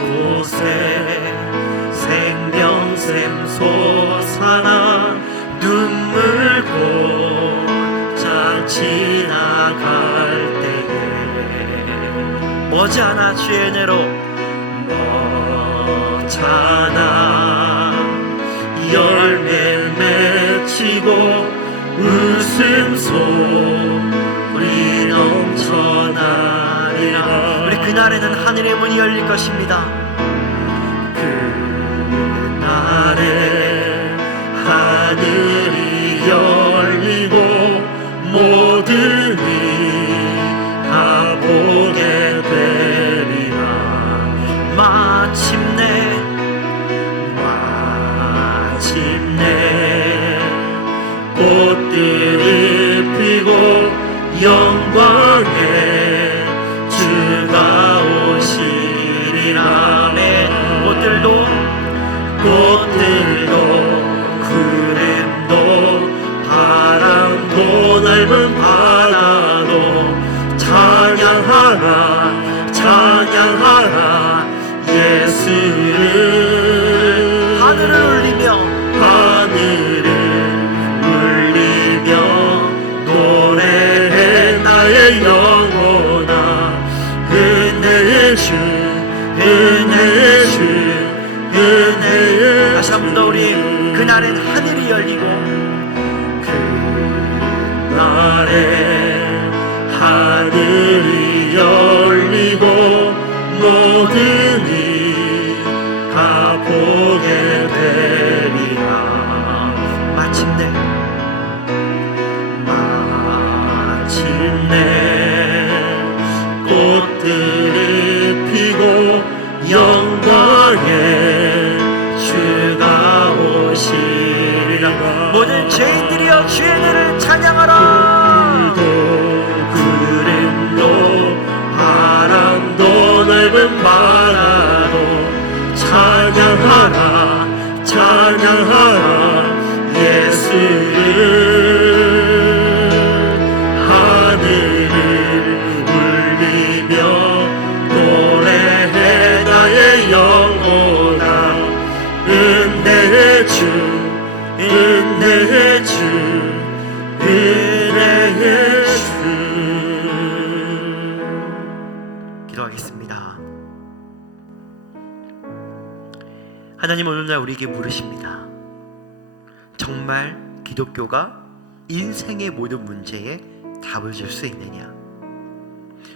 이곳에 생명샘 솟아나 눈물 곧장 지나갈 때에 머지않아 주의 은혜로 머지않아 열매 맺히고 웃음소리 넘쳐나리라. 우리 그날에는 하늘의 문이 열릴 것입니다. 그날에 하늘이 열리고 모든 이 다 보게 되리라. 마침내 꽃들이 피고 영광의 주가 오시리라. 네, 꽃들도 구름도 바람도 넓은 바다도 찬양하라 찬양하라 예수를. 하늘을 울리며 노래해 나의 영혼아. 은혜의 주 은혜의 다시 한번 더 우리 그날엔 하늘이 열리고 그날에 하늘이 열리고 모든 이 다 보게 되리라. 마침내 꽃들이 피고 영광의 주가 오시리라. 모든 죄인들이여 주의 은혜를 찬양하라. 구름도 바람도 넓은 바다도 찬양하라 찬양하라 예수를. 하늘을 울리며 노래해 나의 영혼아. 은혜의 주 은혜의 주 은혜의 주. 기도하겠습니다. 하나님 오늘날 우리에게 물으십니다. 정말 기독교가 인생의 모든 문제에 답을 줄 수 있느냐?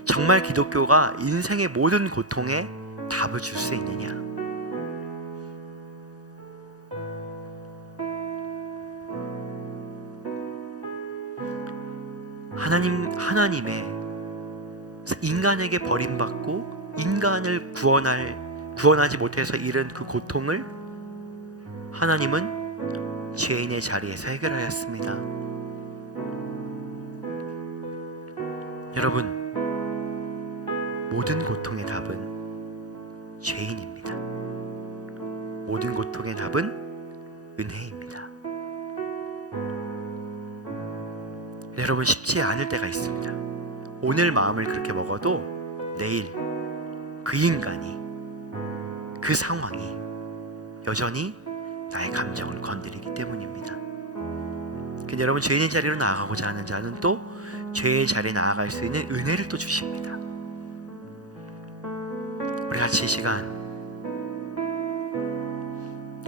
정말 기독교가 인생의 모든 고통에 답을 줄 수 있느냐? 하나님의 인간에게 버림받고 인간을 구원하지 못해서 잃은 그 고통을 하나님은 죄인의 자리에서 해결하였습니다. 여러분, 모든 고통의 답은 죄인입니다. 모든 고통의 답은 은혜입니다. 여러분, 쉽지 않을 때가 있습니다. 오늘 마음을 그렇게 먹어도 내일 그 인간이, 그 상황이 여전히 나의 감정을 건드리기 때문입니다. 근데 여러분, 죄인의 자리로 나아가고자 하는 자는 또 죄의 자리에 나아갈 수 있는 은혜를 또 주십니다. 우리 같이 이 시간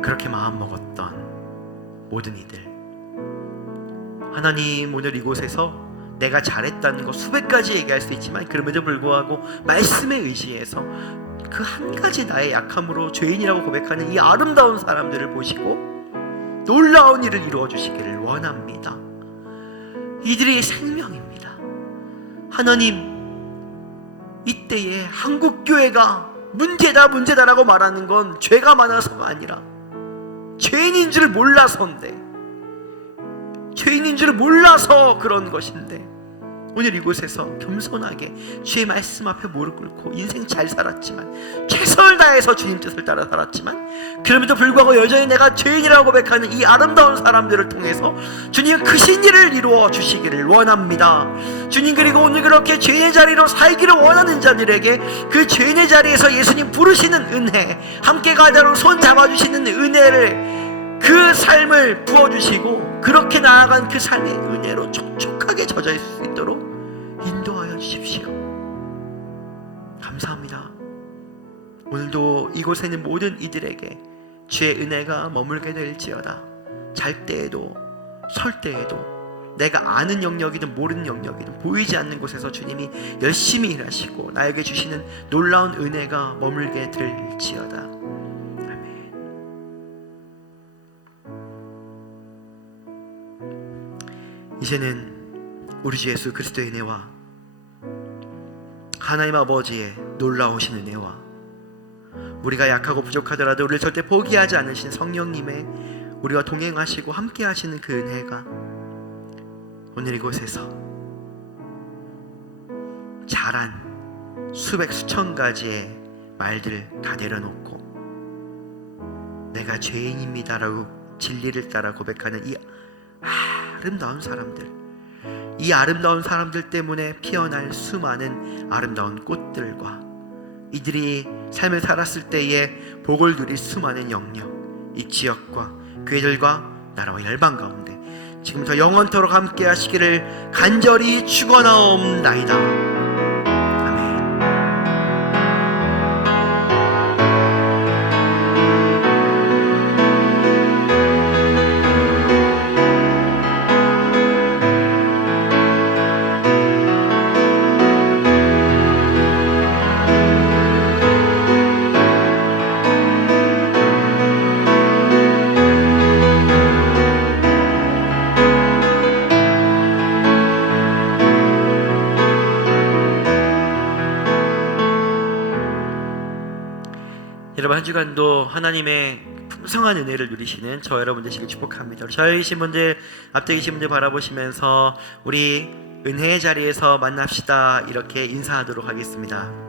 그렇게 마음 먹었던 모든 이들, 하나님 오늘 이곳에서 내가 잘했다는 거 수백 가지 얘기할 수 있지만 그럼에도 불구하고 말씀에 의지해서 그 한 가지 나의 약함으로 죄인이라고 고백하는 이 아름다운 사람들을 보시고 놀라운 일을 이루어 주시기를 원합니다. 이들이 생명입니다. 하나님, 이때에 한국교회가 문제다라고 말하는 건 죄가 많아서가 아니라 죄인인 줄 몰라서인데, 죄인인 줄 몰라서 그런 것인데, 오늘 이곳에서 겸손하게 주의 말씀 앞에 무릎 꿇고 인생 잘 살았지만, 최선을 다해서 주님 뜻을 따라 살았지만, 그럼에도 불구하고 여전히 내가 죄인이라고 고백하는 이 아름다운 사람들을 통해서 주님 크신 일을 이루어 주시기를 원합니다. 주님, 그리고 오늘 그렇게 죄인의 자리로 살기를 원하는 자들에게 그 죄인의 자리에서 예수님 부르시는 은혜, 함께 가자로 손 잡아주시는 은혜를, 그 삶을 부어주시고 그렇게 나아간 그 삶의 은혜로 촉촉하게 젖어 있을 수 있도록 인도하여 주십시오. 감사합니다. 오늘도 이곳에 있는 모든 이들에게 주의 은혜가 머물게 될지어다. 잘 때에도 설 때에도 내가 아는 영역이든 모르는 영역이든 보이지 않는 곳에서 주님이 열심히 일하시고 나에게 주시는 놀라운 은혜가 머물게 될지어다. 아멘. 이제는 우리 주 예수 그리스도의 은혜와 하나님 아버지의 놀라우신 은혜와 우리가 약하고 부족하더라도 우리를 절대 포기하지 않으신 성령님의 우리와 동행하시고 함께 하시는 그 은혜가 오늘 이곳에서 자란 수백 수천 가지의 말들을 다 내려놓고 내가 죄인입니다라고 진리를 따라 고백하는 이 아름다운 사람들, 이 아름다운 사람들 때문에 피어날 수많은 아름다운 꽃들과 이들이 삶을 살았을 때에 복을 누릴 수많은 영역, 이 지역과 교회들과 나라와 열방 가운데 지금부터 영원토록 함께 하시기를 간절히 축원하옵나이다. 아멘. 여러분, 한 주간도 하나님의 풍성한 은혜를 누리시는 저 여러분 되시길 축복합니다. 저희신 분들, 앞에 계신 분들 바라보시면서 우리 은혜의 자리에서 만납시다 이렇게 인사하도록 하겠습니다.